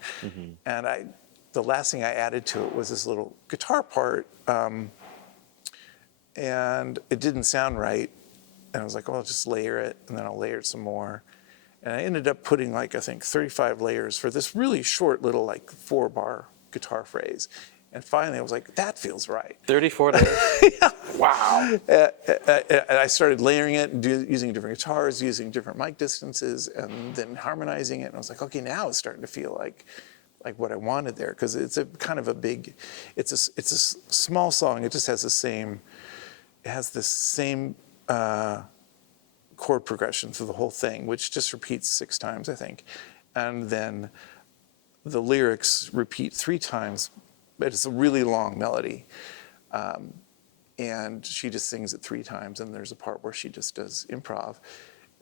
And the last thing I added to it was this little guitar part, and it didn't sound right. And I was like, well, I'll just layer it, and then I'll layer it some more. And I ended up putting I think 35 layers for this really short little 4-bar guitar phrase. And finally I was like, that feels right. 34 layers? Yeah. Wow. And I started layering it and using different guitars, using different mic distances, and then harmonizing it. And I was like, okay, now it's starting to feel like what I wanted there. Because it's a kind of a big, it's a small song. It just has the same chord progression through the whole thing, which just repeats 6 times, I think. And then the lyrics repeat 3 times, but it's a really long melody. And she just sings it 3 times, and there's a part where she just does improv.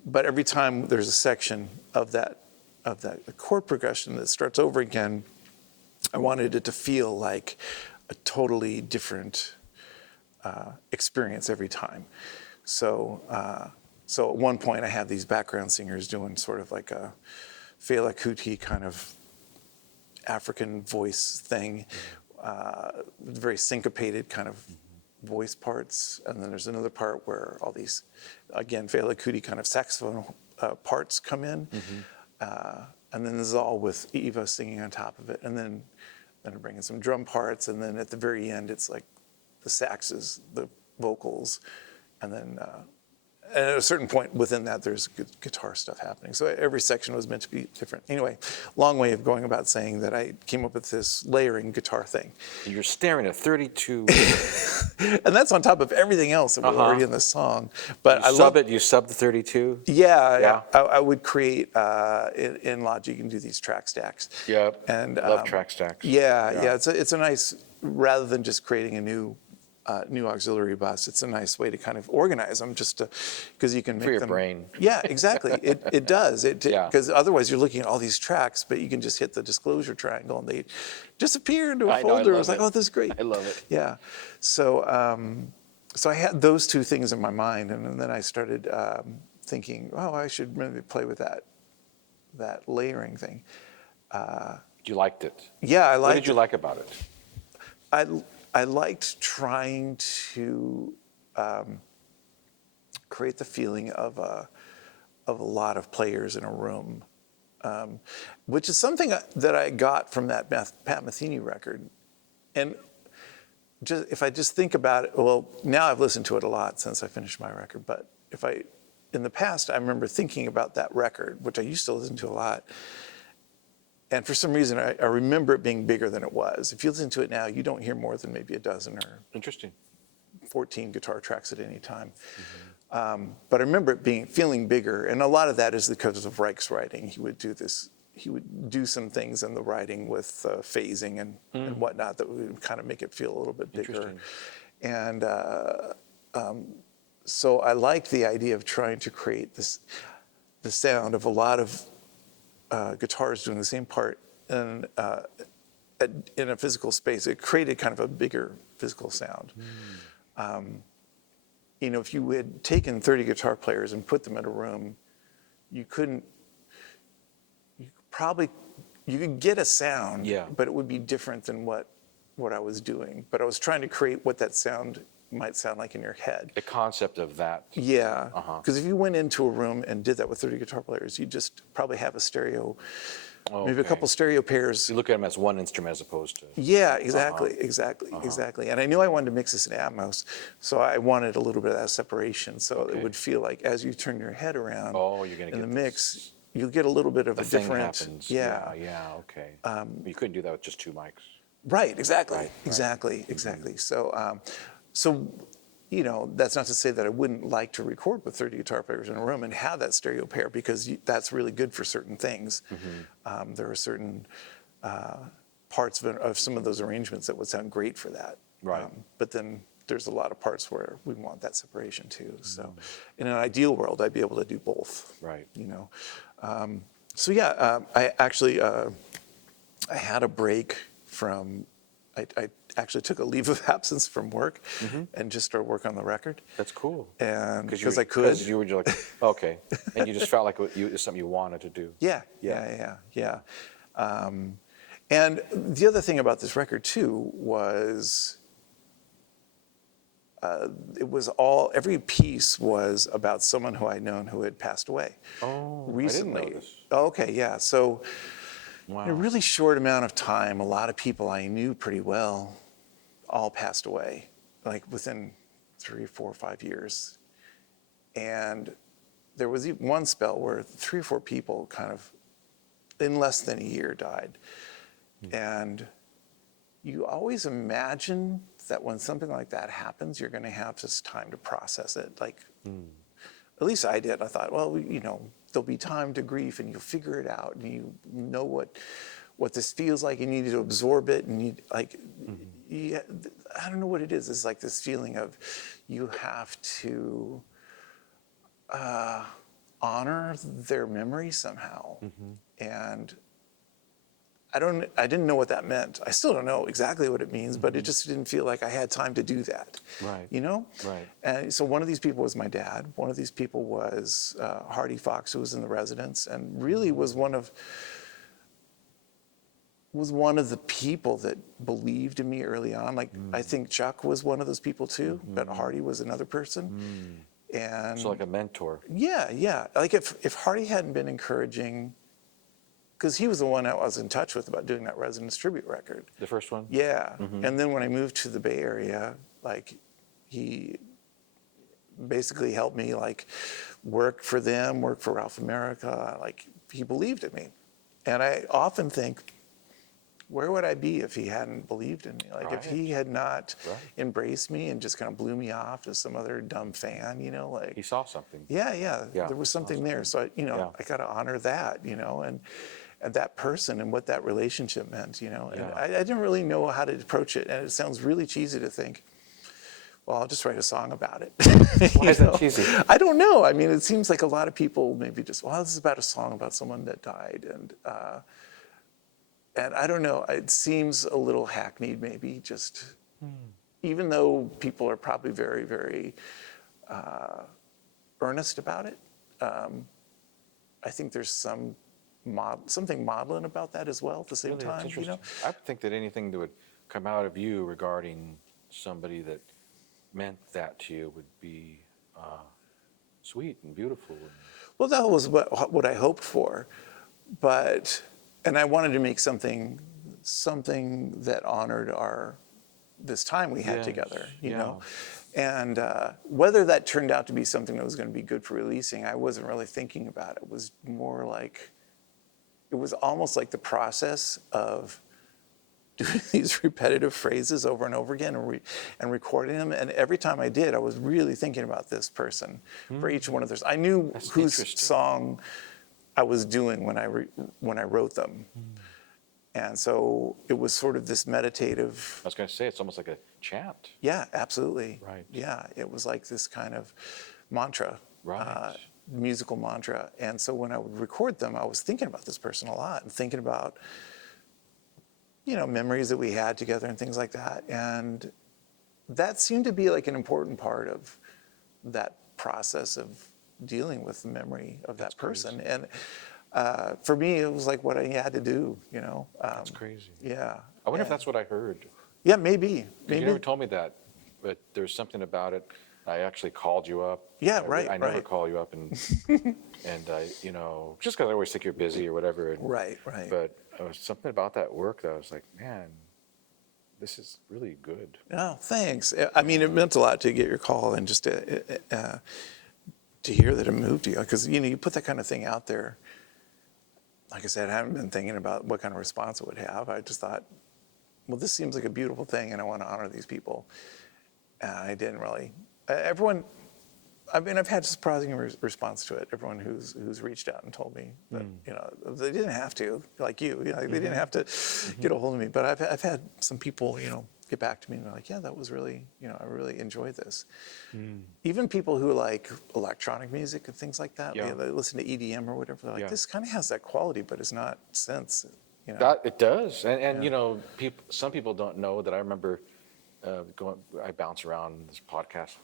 But every time there's a section of that chord progression that starts over again, I wanted it to feel like a totally different experience every time. So at one point I had these background singers doing sort of like a Fela Kuti kind of African voice thing, very syncopated kind of voice parts. And then there's another part where all these, again, Fela Kuti kind of saxophone parts come in. And then this is all with Eva singing on top of it. And then I bring in some drum parts. And then at the very end, it's like the saxes, the vocals, and then and at a certain point within that, there's guitar stuff happening. So every section was meant to be different. Anyway, long way of going about saying that I came up with this layering guitar thing. You're staring at 32. And that's on top of everything else that was already in the song. But You sub the 32? Yeah. I would create, in Logic, you can do these track stacks. Yeah, and love track stacks. Yeah. It's a nice, rather than just creating a new auxiliary bus, it's a nice way to kind of organize them, just because you can make them. For your brain. Yeah, exactly. It does. Because otherwise you're looking at all these tracks, but you can just hit the disclosure triangle and they disappear into a folder. I was like, oh, this is great. I love it. Yeah. So I had those 2 things in my mind, and then I started thinking, oh, I should maybe play with that layering thing. You liked it? Yeah, I liked it. What did you like about it? I liked trying to create the feeling of a lot of players in a room, which is something that I got from that Pat Metheny record. And if I just think about it, well, now I've listened to it a lot since I finished my record, but in the past, I remember thinking about that record, which I used to listen to a lot. And for some reason, I remember it being bigger than it was. If you listen to it now, you don't hear more than maybe a dozen or Interesting. 14 guitar tracks at any time. But I remember it feeling bigger. And a lot of that is because of Reich's writing. He would do some things in the writing with phasing and whatnot that would kind of make it feel a little bit bigger. And so I liked the idea of trying to create the sound of a lot of guitars doing the same part in a physical space. It created kind of a bigger physical sound. If you had taken 30 guitar players and put them in a room, you could get a sound, but it would be different than what I was doing. But I was trying to create what that sound might sound like in your head. The concept of that. Yeah, because if you went into a room and did that with 30 guitar players, you'd just probably have a stereo, maybe a couple stereo pairs. You look at them as one instrument as opposed to. Yeah, exactly. And I knew I wanted to mix this in Atmos, so I wanted a little bit of that separation, so it would feel like as you turn your head around in the mix, you'll get a little bit of a different. Happens. Yeah, okay. You couldn't do that with just 2 mics. Right, exactly. So So, that's not to say that I wouldn't like to record with 30 guitar players in a room and have that stereo pair, because that's really good for certain things. There are certain parts of some of those arrangements that would sound great for that. Right. But then there's a lot of parts where we want that separation too. So in an ideal world, I'd be able to do both. Right. So yeah, I actually, I had a break from, I actually took a leave of absence from work and just started work on the record. That's cool. And because I could. Because you were just like, okay. And you just felt like it's something you wanted to do. Yeah. And the other thing about this record too was every piece was about someone who I'd known who had passed away recently. I didn't know this. Okay, yeah. So Wow. in a really short amount of time, a lot of people I knew pretty well all passed away, like within 3, 4, 5 years. And there was one spell where 3 or 4 people kind of, in less than a year, died. And you always imagine that when something like that happens, you're going to have this time to process it. Like, at least I did. I thought, well, there'll be time to grieve, and you'll figure it out, and you know what this feels like. You need to absorb it, and I don't know what it is. It's like this feeling of you have to honor their memory somehow, and I didn't know what that meant. I still don't know exactly what it means, but it just didn't feel like I had time to do that. Right. Right. And so one of these people was my dad. One of these people was Hardy Fox, who was in the residence, and really was one of the people that believed in me early on. Like, I think Chuck was one of those people too, but Hardy was another person. And So like a mentor. yeah. Like if Hardy hadn't been encouraging, because he was the one I was in touch with about doing that Residence tribute record. The first one? Yeah. And then when I moved to the Bay Area, like, he basically helped me, like, work for them, work for Ralph America. Like, he believed in me. And I often think, where would I be if he hadn't believed in me? Like, if he had not embraced me and just kind of blew me off as some other dumb fan, like. He saw something. Yeah. There was something there. So, I got to honor that, and that person and what that relationship meant, And I didn't really know how to approach it. And it sounds really cheesy to think, well, I'll just write a song about it. Why is that cheesy? I don't know. I mean, it seems like a lot of people maybe just, well, this is about a song about someone that died. And I don't know. It seems a little hackneyed, maybe, just even though people are probably very, very earnest about it. I think there's something maudlin about that as well at the same Really, time. it's interesting. I think that anything that would come out of you regarding somebody that meant that to you would be sweet and beautiful. Well, that was what I hoped for, and I wanted to make something that honored this time we had together, you know. And whether that turned out to be something that was going to be good for releasing, I wasn't really thinking about. It was more like, it was almost like the process of doing these repetitive phrases over and over again and recording them. And every time I did, I was really thinking about this person for each one of those. I knew whose song I was doing when I wrote them. And so it was sort of this meditative. I was going to say, it's almost like a chant. Yeah, absolutely. Right. Yeah, it was like this kind of mantra. Right. Musical mantra. And so when I would record them, I was thinking about this person a lot and thinking about, memories that we had together and things like that. And that seemed to be like an important part of that process of dealing with the memory of that person. Crazy. And for me, it was like what I had to do, That's crazy. Yeah. I wonder if that's what I heard. Yeah, maybe. You never told me that, but there's something about it. I actually called you up. Yeah, I never call you up and I, just because I always think you're busy or whatever. And, right. But there was something about that work that I was like, man, this is really good. Oh, thanks. I mean, it meant a lot to get your call and just to hear that it moved you, because you put that kind of thing out there. Like I said, I haven't been thinking about what kind of response it would have. I just thought, well, this seems like a beautiful thing, and I want to honor these people. And I didn't really. Everyone, I mean, I've had a surprising response to it. Everyone who's reached out and told me that, you know, they didn't have to, like you know, they didn't have to get a hold of me. But I've had some people, you know, get back to me and they're like, yeah, that was really, you know, I really enjoyed this. Even people who like electronic music and things like that, they listen to EDM or whatever, they're like, this kind of has that quality, but it's not synths, you know. That it does, and you know, some people don't know that I remember I bounce around this podcast,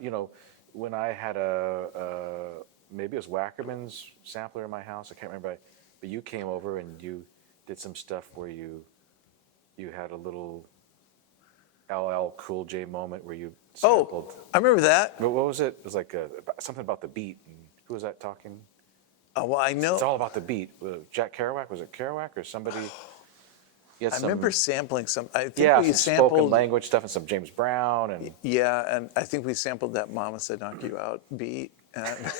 you know, when I had maybe it was Wackerman's sampler in my house, I can't remember, but you came over and you did some stuff where you had a little LL Cool J moment where you sampled. Oh, I remember that. What was it? It was like something about the beat. And who was that talking? Oh, well, I know. It's all about the beat. Jack Kerouac? Was it Kerouac or somebody? I remember sampling some. I think yeah, we some sampled spoken language stuff and some James Brown and. Yeah, and I think we sampled that "Mama Said Knock You Out" beat and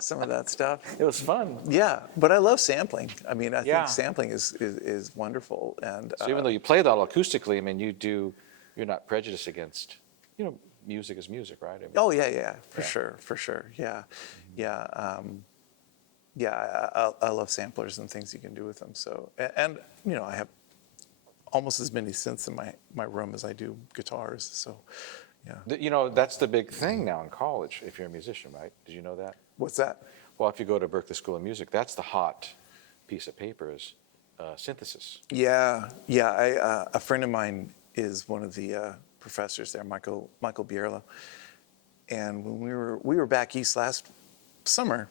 some of that stuff. It was fun. Yeah, but I love sampling. I mean, I think sampling is wonderful. And so even though you play that all acoustically, I mean, you're not prejudiced against, you know, music is music, right? I mean, oh yeah, for sure, yeah, I love samplers and things you can do with them. So, and you know, I have almost as many synths in my room as I do guitars. So, yeah. You know, that's the big thing now in college if you're a musician, right? Did you know that? What's that? Well, if you go to Berklee School of Music, that's the hot piece of paper is synthesis. Yeah. A friend of mine is one of the professors there, Michael Bierlo. And when we were back east last summer,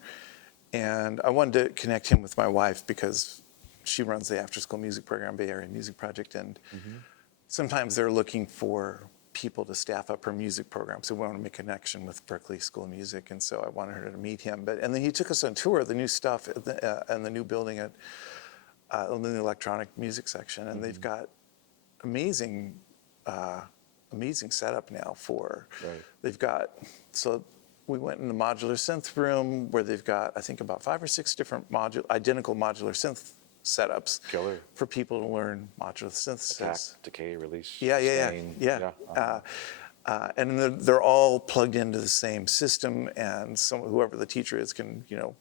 and I wanted to connect him with my wife because she runs the after-school music program, Bay Area Music Project, and sometimes they're looking for people to staff up her music program. So we want to make a connection with Berklee School of Music, and so I wanted her to meet him. And then he took us on tour of the new stuff and the new building at the electronic music section, and they've got amazing setup now for. Right. They've got so. We went in the modular synth room where they've got, I think, about 5 or 6 different identical modular synth setups Killer. for people to learn modular synthesis. Attack, decay, release. Yeah. And they're all plugged into the same system, and whoever the teacher is can, you know,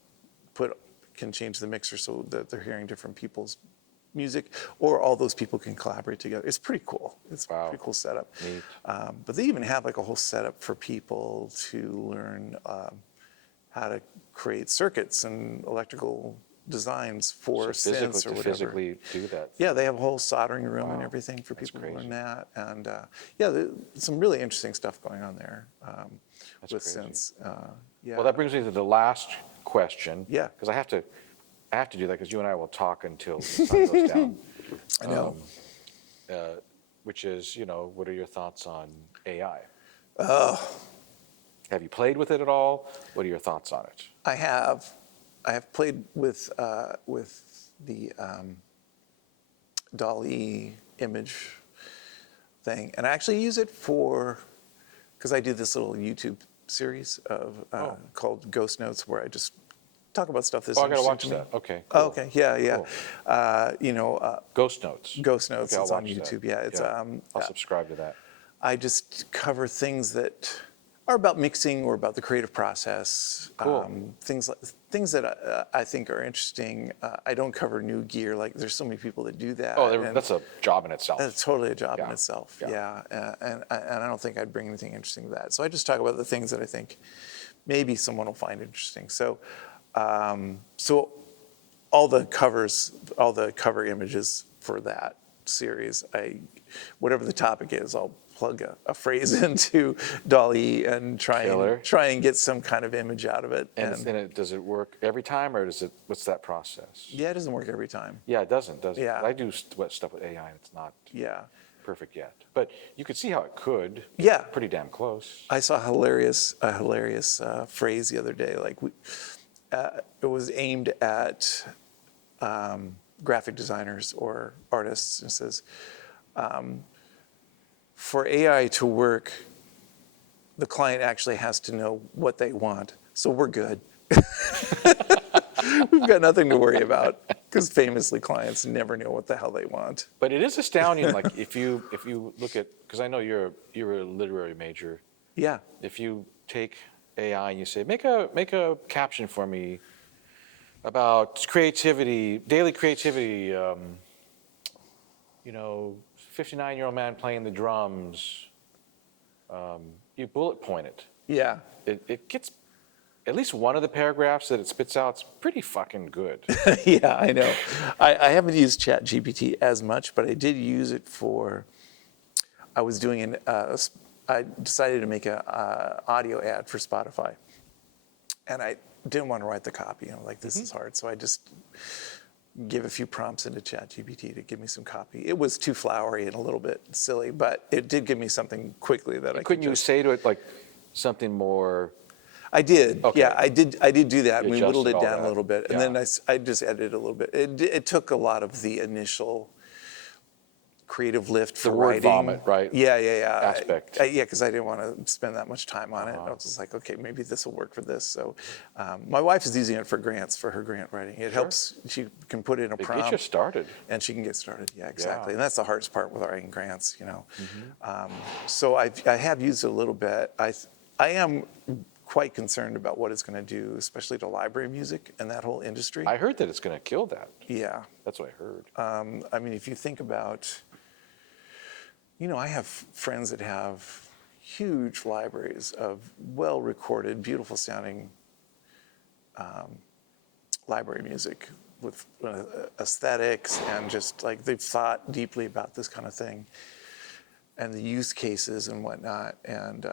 can change the mixer so that they're hearing different people's music, or all those people can collaborate together. It's pretty cool. It's a pretty cool setup. Neat. But they even have like a whole setup for people to learn how to create circuits and electrical designs for synths or whatever. Physically do that. Yeah, they have a whole soldering room and everything for people to learn that. And there's some really interesting stuff going on there with crazy. synths. Well, that brings me to the last question. Yeah. Because I have to do that because you and I will talk until the sun goes down. I know. Which is, you know, what are your thoughts on AI? Oh. Have you played with it at all? What are your thoughts on it? I have played with the DALL-E image thing, and I actually use it because I do this little YouTube series called Ghost Notes, where I just talk about stuff that's I gotta interesting watch to me. that. Okay. Oh, Cool. okay. Yeah. Cool. You know, Ghost Notes. Ghost Notes. Okay, It's I'll on watch that. YouTube. Yeah, it's I'll subscribe to that. I just cover things that are about mixing or about the creative process. Cool. Things that I think are interesting. I don't cover new gear. Like, there's so many people that do that. Oh, and that's a job in itself. that's totally a job in Yeah. itself. Yeah. And I don't think I'd bring anything interesting to that. So I just talk about the things that I think maybe someone will find interesting. So all the cover images for that series, whatever the topic is, I'll plug a phrase into DALL-E and try and get some kind of image out of it. And does it work every time, or what's that process? Yeah, it doesn't work every time. Yeah, it doesn't, does it? Yeah. I do stuff with AI, and it's not Yeah. perfect yet. But you could see how it could. Yeah. Pretty damn close. I saw a hilarious phrase the other day. Like, it was aimed at graphic designers or artists. It says, for AI to work, the client actually has to know what they want. So we're good. We've got nothing to worry about. Because famously, clients never know what the hell they want. But it is astounding, like if you look at, because I know you're a literary major. Yeah. If you take AI and you say, make a caption for me about creativity, daily creativity, 59-year-old man playing the drums, you bullet point it. Yeah. It gets, at least one of the paragraphs that it spits out, it's pretty fucking good. Yeah, I know. I haven't used ChatGPT as much, but I did use it for, I was doing I decided to make a audio ad for Spotify. And I didn't want to write the copy. Like, this is hard. So I just gave a few prompts into ChatGPT to give me some copy. It was too flowery and a little bit silly, but it did give me something quickly that I could. Couldn't you say to it like something more? I did. Okay. Yeah, I did do that. You We whittled it adjusted down all a little bit, and Yeah. then I just edited a little bit. It took a lot of the initial creative lift for The word writing. vomit, right? Yeah. Aspect. Yeah, because I didn't want to spend that much time on it. I was just like, okay, maybe this will work for this. So, my wife is using it for grants, for her grant writing. It helps. She can put in a prompt. Get you started. And she can get started. Yeah, exactly. Yeah. And that's the hardest part with writing grants, So I have used it a little bit. I am quite concerned about what it's going to do, especially to library music and that whole industry. I heard that it's going to kill that. Yeah. That's what I heard. I mean, if you think about, I have friends that have huge libraries of well-recorded, beautiful sounding library music with aesthetics, and just like they've thought deeply about this kind of thing and the use cases and whatnot, and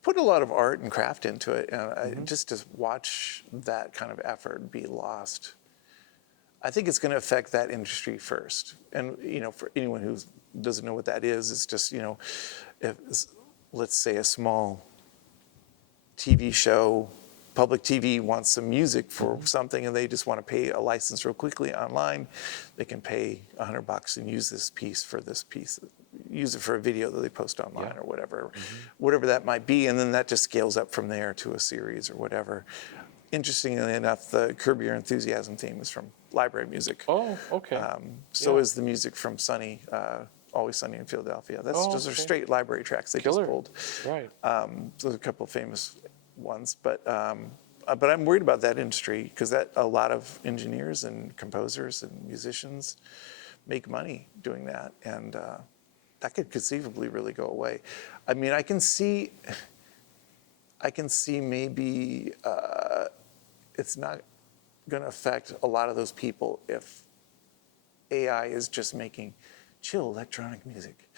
put a lot of art and craft into it. And just to watch that kind of effort be lost, I think it's going to affect that industry first. And, for anyone who doesn't know what that is, it's just, if, let's say a small TV show, public TV wants some music for something, and they just want to pay a license real quickly online, they can pay $100 and use this piece, use it for a video that they post online or whatever that might be. And then that just scales up from there to a series or whatever. Interestingly enough, the Curb Your Enthusiasm theme is from library music. Oh, okay. So is the music from Always Sunny in Philadelphia. Those are straight library tracks they just pulled. Right. Those are a couple of famous ones, but I'm worried about that industry, because a lot of engineers and composers and musicians make money doing that, and that could conceivably really go away. I mean, I can see maybe it's not going to affect a lot of those people if AI is just making chill electronic music.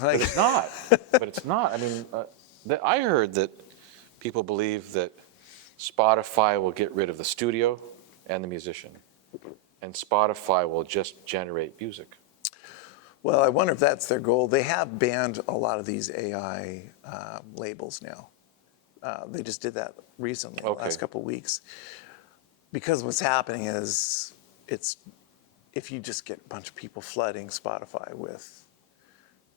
But it's not. I mean, I heard that people believe that Spotify will get rid of the studio and the musician, and Spotify will just generate music. Well, I wonder if that's their goal. They have banned a lot of these AI labels now. They just did that recently, the last couple of weeks. Because what's happening is, if you just get a bunch of people flooding Spotify with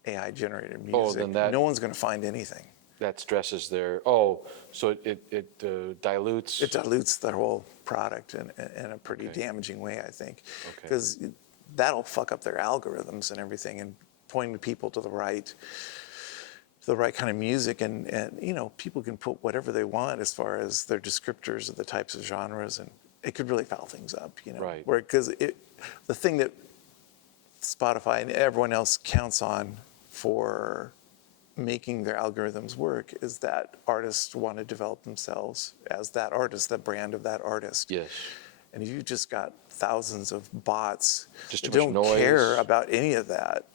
AI-generated music, no one's going to find anything. That stresses their, so it dilutes. It dilutes their whole product in a pretty damaging way, I think. Because that'll fuck up their algorithms and everything, and pointing people to the right kind of music, and people can put whatever they want as far as their descriptors of the types of genres, and it could really foul things up, Right. Because the thing that Spotify and everyone else counts on for making their algorithms work is that artists want to develop themselves as that artist, the brand of that artist. Yes. And if you've just got thousands of bots Just that too much don't noise. care about any of that,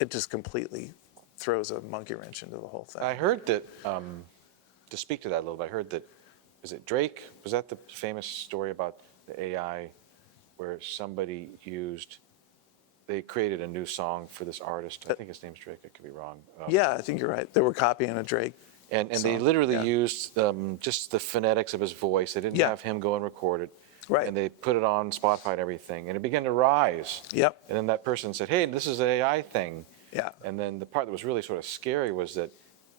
it just completely throws a monkey wrench into the whole thing. I heard that, to speak to that a little bit, I heard that, is it Drake? Was that the famous story about the AI where somebody they created a new song for this artist? I think his name's Drake, I could be wrong. Yeah, I think you're right. They were copying a Drake. And they song, literally yeah. used just the phonetics of his voice. They didn't have him go and record it. Right. And they put it on Spotify and everything, and it began to rise. Yep. And then that person said, hey, this is an AI thing. Yeah. And then the part that was really sort of scary was that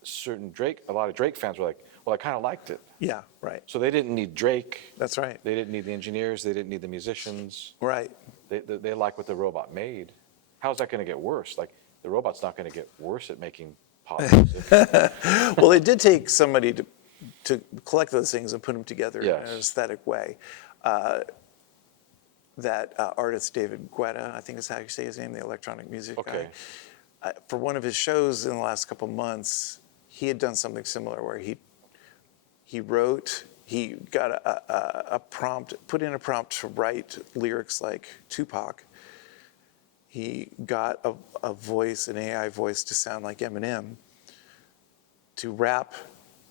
a lot of Drake fans were like, well, I kind of liked it. Yeah, right. So they didn't need Drake. That's right. They didn't need the engineers. They didn't need the musicians. Right. They like what the robot made. How's that going to get worse? Like, the robot's not going to get worse at making pop music. Well, it did take somebody to collect those things and put them together Yes. in an aesthetic way. That artist David Guetta, I think is how you say his name, the electronic music Okay. guy. For one of his shows in the last couple months, he had done something similar where he got a prompt, put in a prompt to write lyrics like Tupac. He got a voice, an AI voice, to sound like Eminem, to rap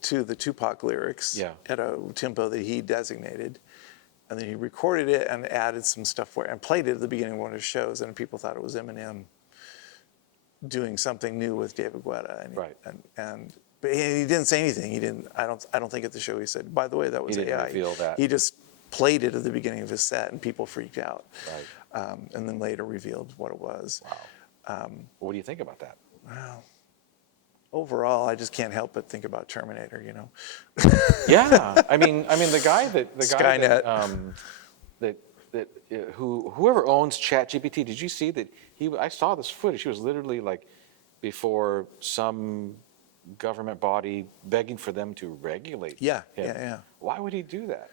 to the Tupac lyrics at a tempo that he designated. And then he recorded it and added some stuff and played it at the beginning of one of his shows, and people thought it was Eminem doing something new with David Guetta. And but he didn't say anything. He didn't. I don't think at the show he said, by the way, that was He didn't AI. reveal that. He just played it at the beginning of his set, and people freaked out. Right. And then later revealed what it was. Wow. What do you think about that? Well, overall, I just can't help but think about Terminator. Yeah, I mean, the guy Skynet. whoever owns ChatGPT, did you see that I saw this footage. He was literally like before some government body begging for them to regulate him. Yeah. Why would he do that?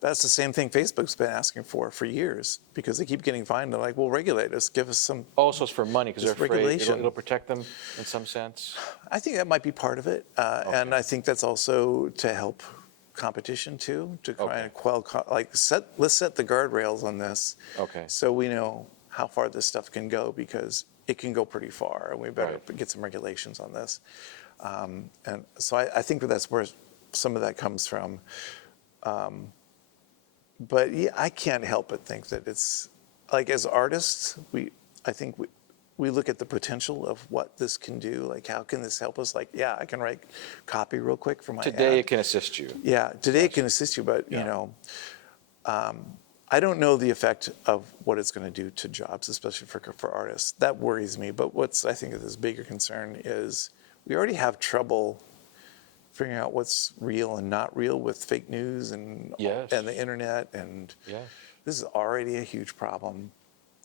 That's the same thing Facebook's been asking for years, because they keep getting fined. They're like, well, regulate us, give us some. Oh, so it's for money because they're It's afraid regulation. it'll protect them in some sense. I think that might be part of it. And I think that's also to help competition too, to try and quell, let's set the guardrails on this. Okay. So we know how far this stuff can go, because it can go pretty far, and we better get some regulations on this. And so I think that's where some of that comes from. But yeah, I can't help but think that it's like, as artists, I think we look at the potential of what this can do. Like, how can this help us? Like, yeah, I can write copy real quick for my Today ad. it can assist you. Yeah, today it can assist you, but I don't know the effect of what it's going to do to jobs, especially for artists. That worries me. But I think is bigger concern is we already have trouble figuring out what's real and not real with fake news and the internet, and this is already a huge problem.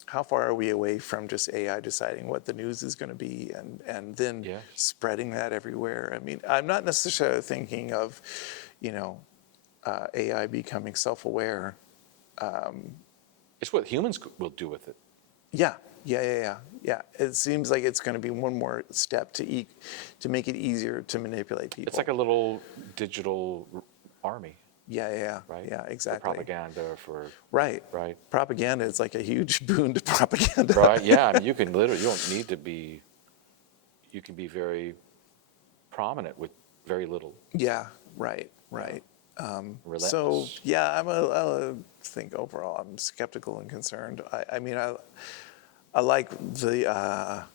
How far are we away from just AI deciding what the news is going to be and then spreading that everywhere? I mean, I'm not necessarily thinking of, AI becoming self-aware. It's what humans will do with it. Yeah. It seems like it's going to be one more step to make it easier to manipulate people. It's like a little digital army. Yeah. Right? Yeah, exactly. For propaganda, Right. Propaganda is like a huge boon to propaganda. Right, yeah. I mean, you don't need to be, you can be very prominent with very little. Yeah, right. Relentless. So, yeah, I think overall I'm skeptical and concerned. I mean, I like the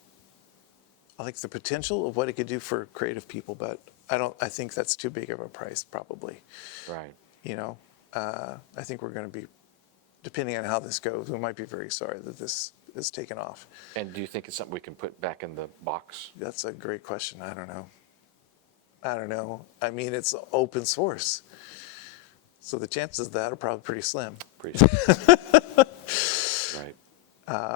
potential of what it could do for creative people, but I think that's too big of a price, probably. Right. I think we're going to be, depending on how this goes, we might be very sorry that this is taken off. And do you think it's something we can put back in the box? That's a great question. I don't know. I mean, it's open source, so the chances of that are probably pretty slim. Right.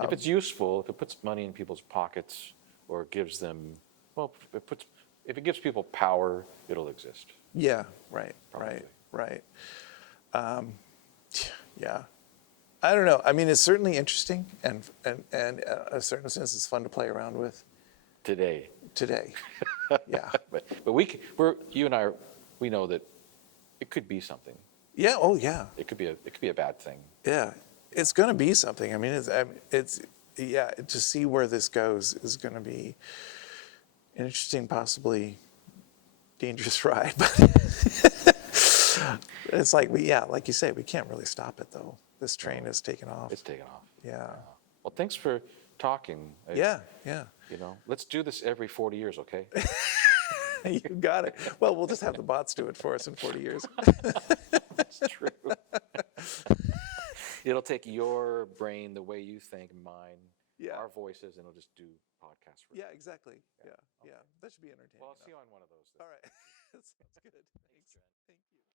If it's useful, if it puts money in people's pockets or gives them, if it gives people power, it'll exist. Yeah, right. Yeah. I don't know. I mean, it's certainly interesting, and in a certain sense, it's fun to play around with. Today. Yeah. But you and I, we know that it could be something. Yeah. Oh, yeah. It could be a bad thing. Yeah. It's going to be something. I mean, to see where this goes is going to be an interesting, possibly dangerous ride. But it's like, like you say, we can't really stop it, though. This train has taken off. It's taken off. Yeah. Well, thanks for talking. Yeah. Let's do this every 40 years, okay? You got it. Well, we'll just have the bots do it for us in 40 years. That's true. It'll take your brain, the way you think, mine, Yeah. our voices and it'll just do podcasts for Yeah, exactly. Yeah. Okay. That should be entertaining. Well, I'll enough. see you on one of those then. All right. Sounds good. Thanks, Dren. Thank you.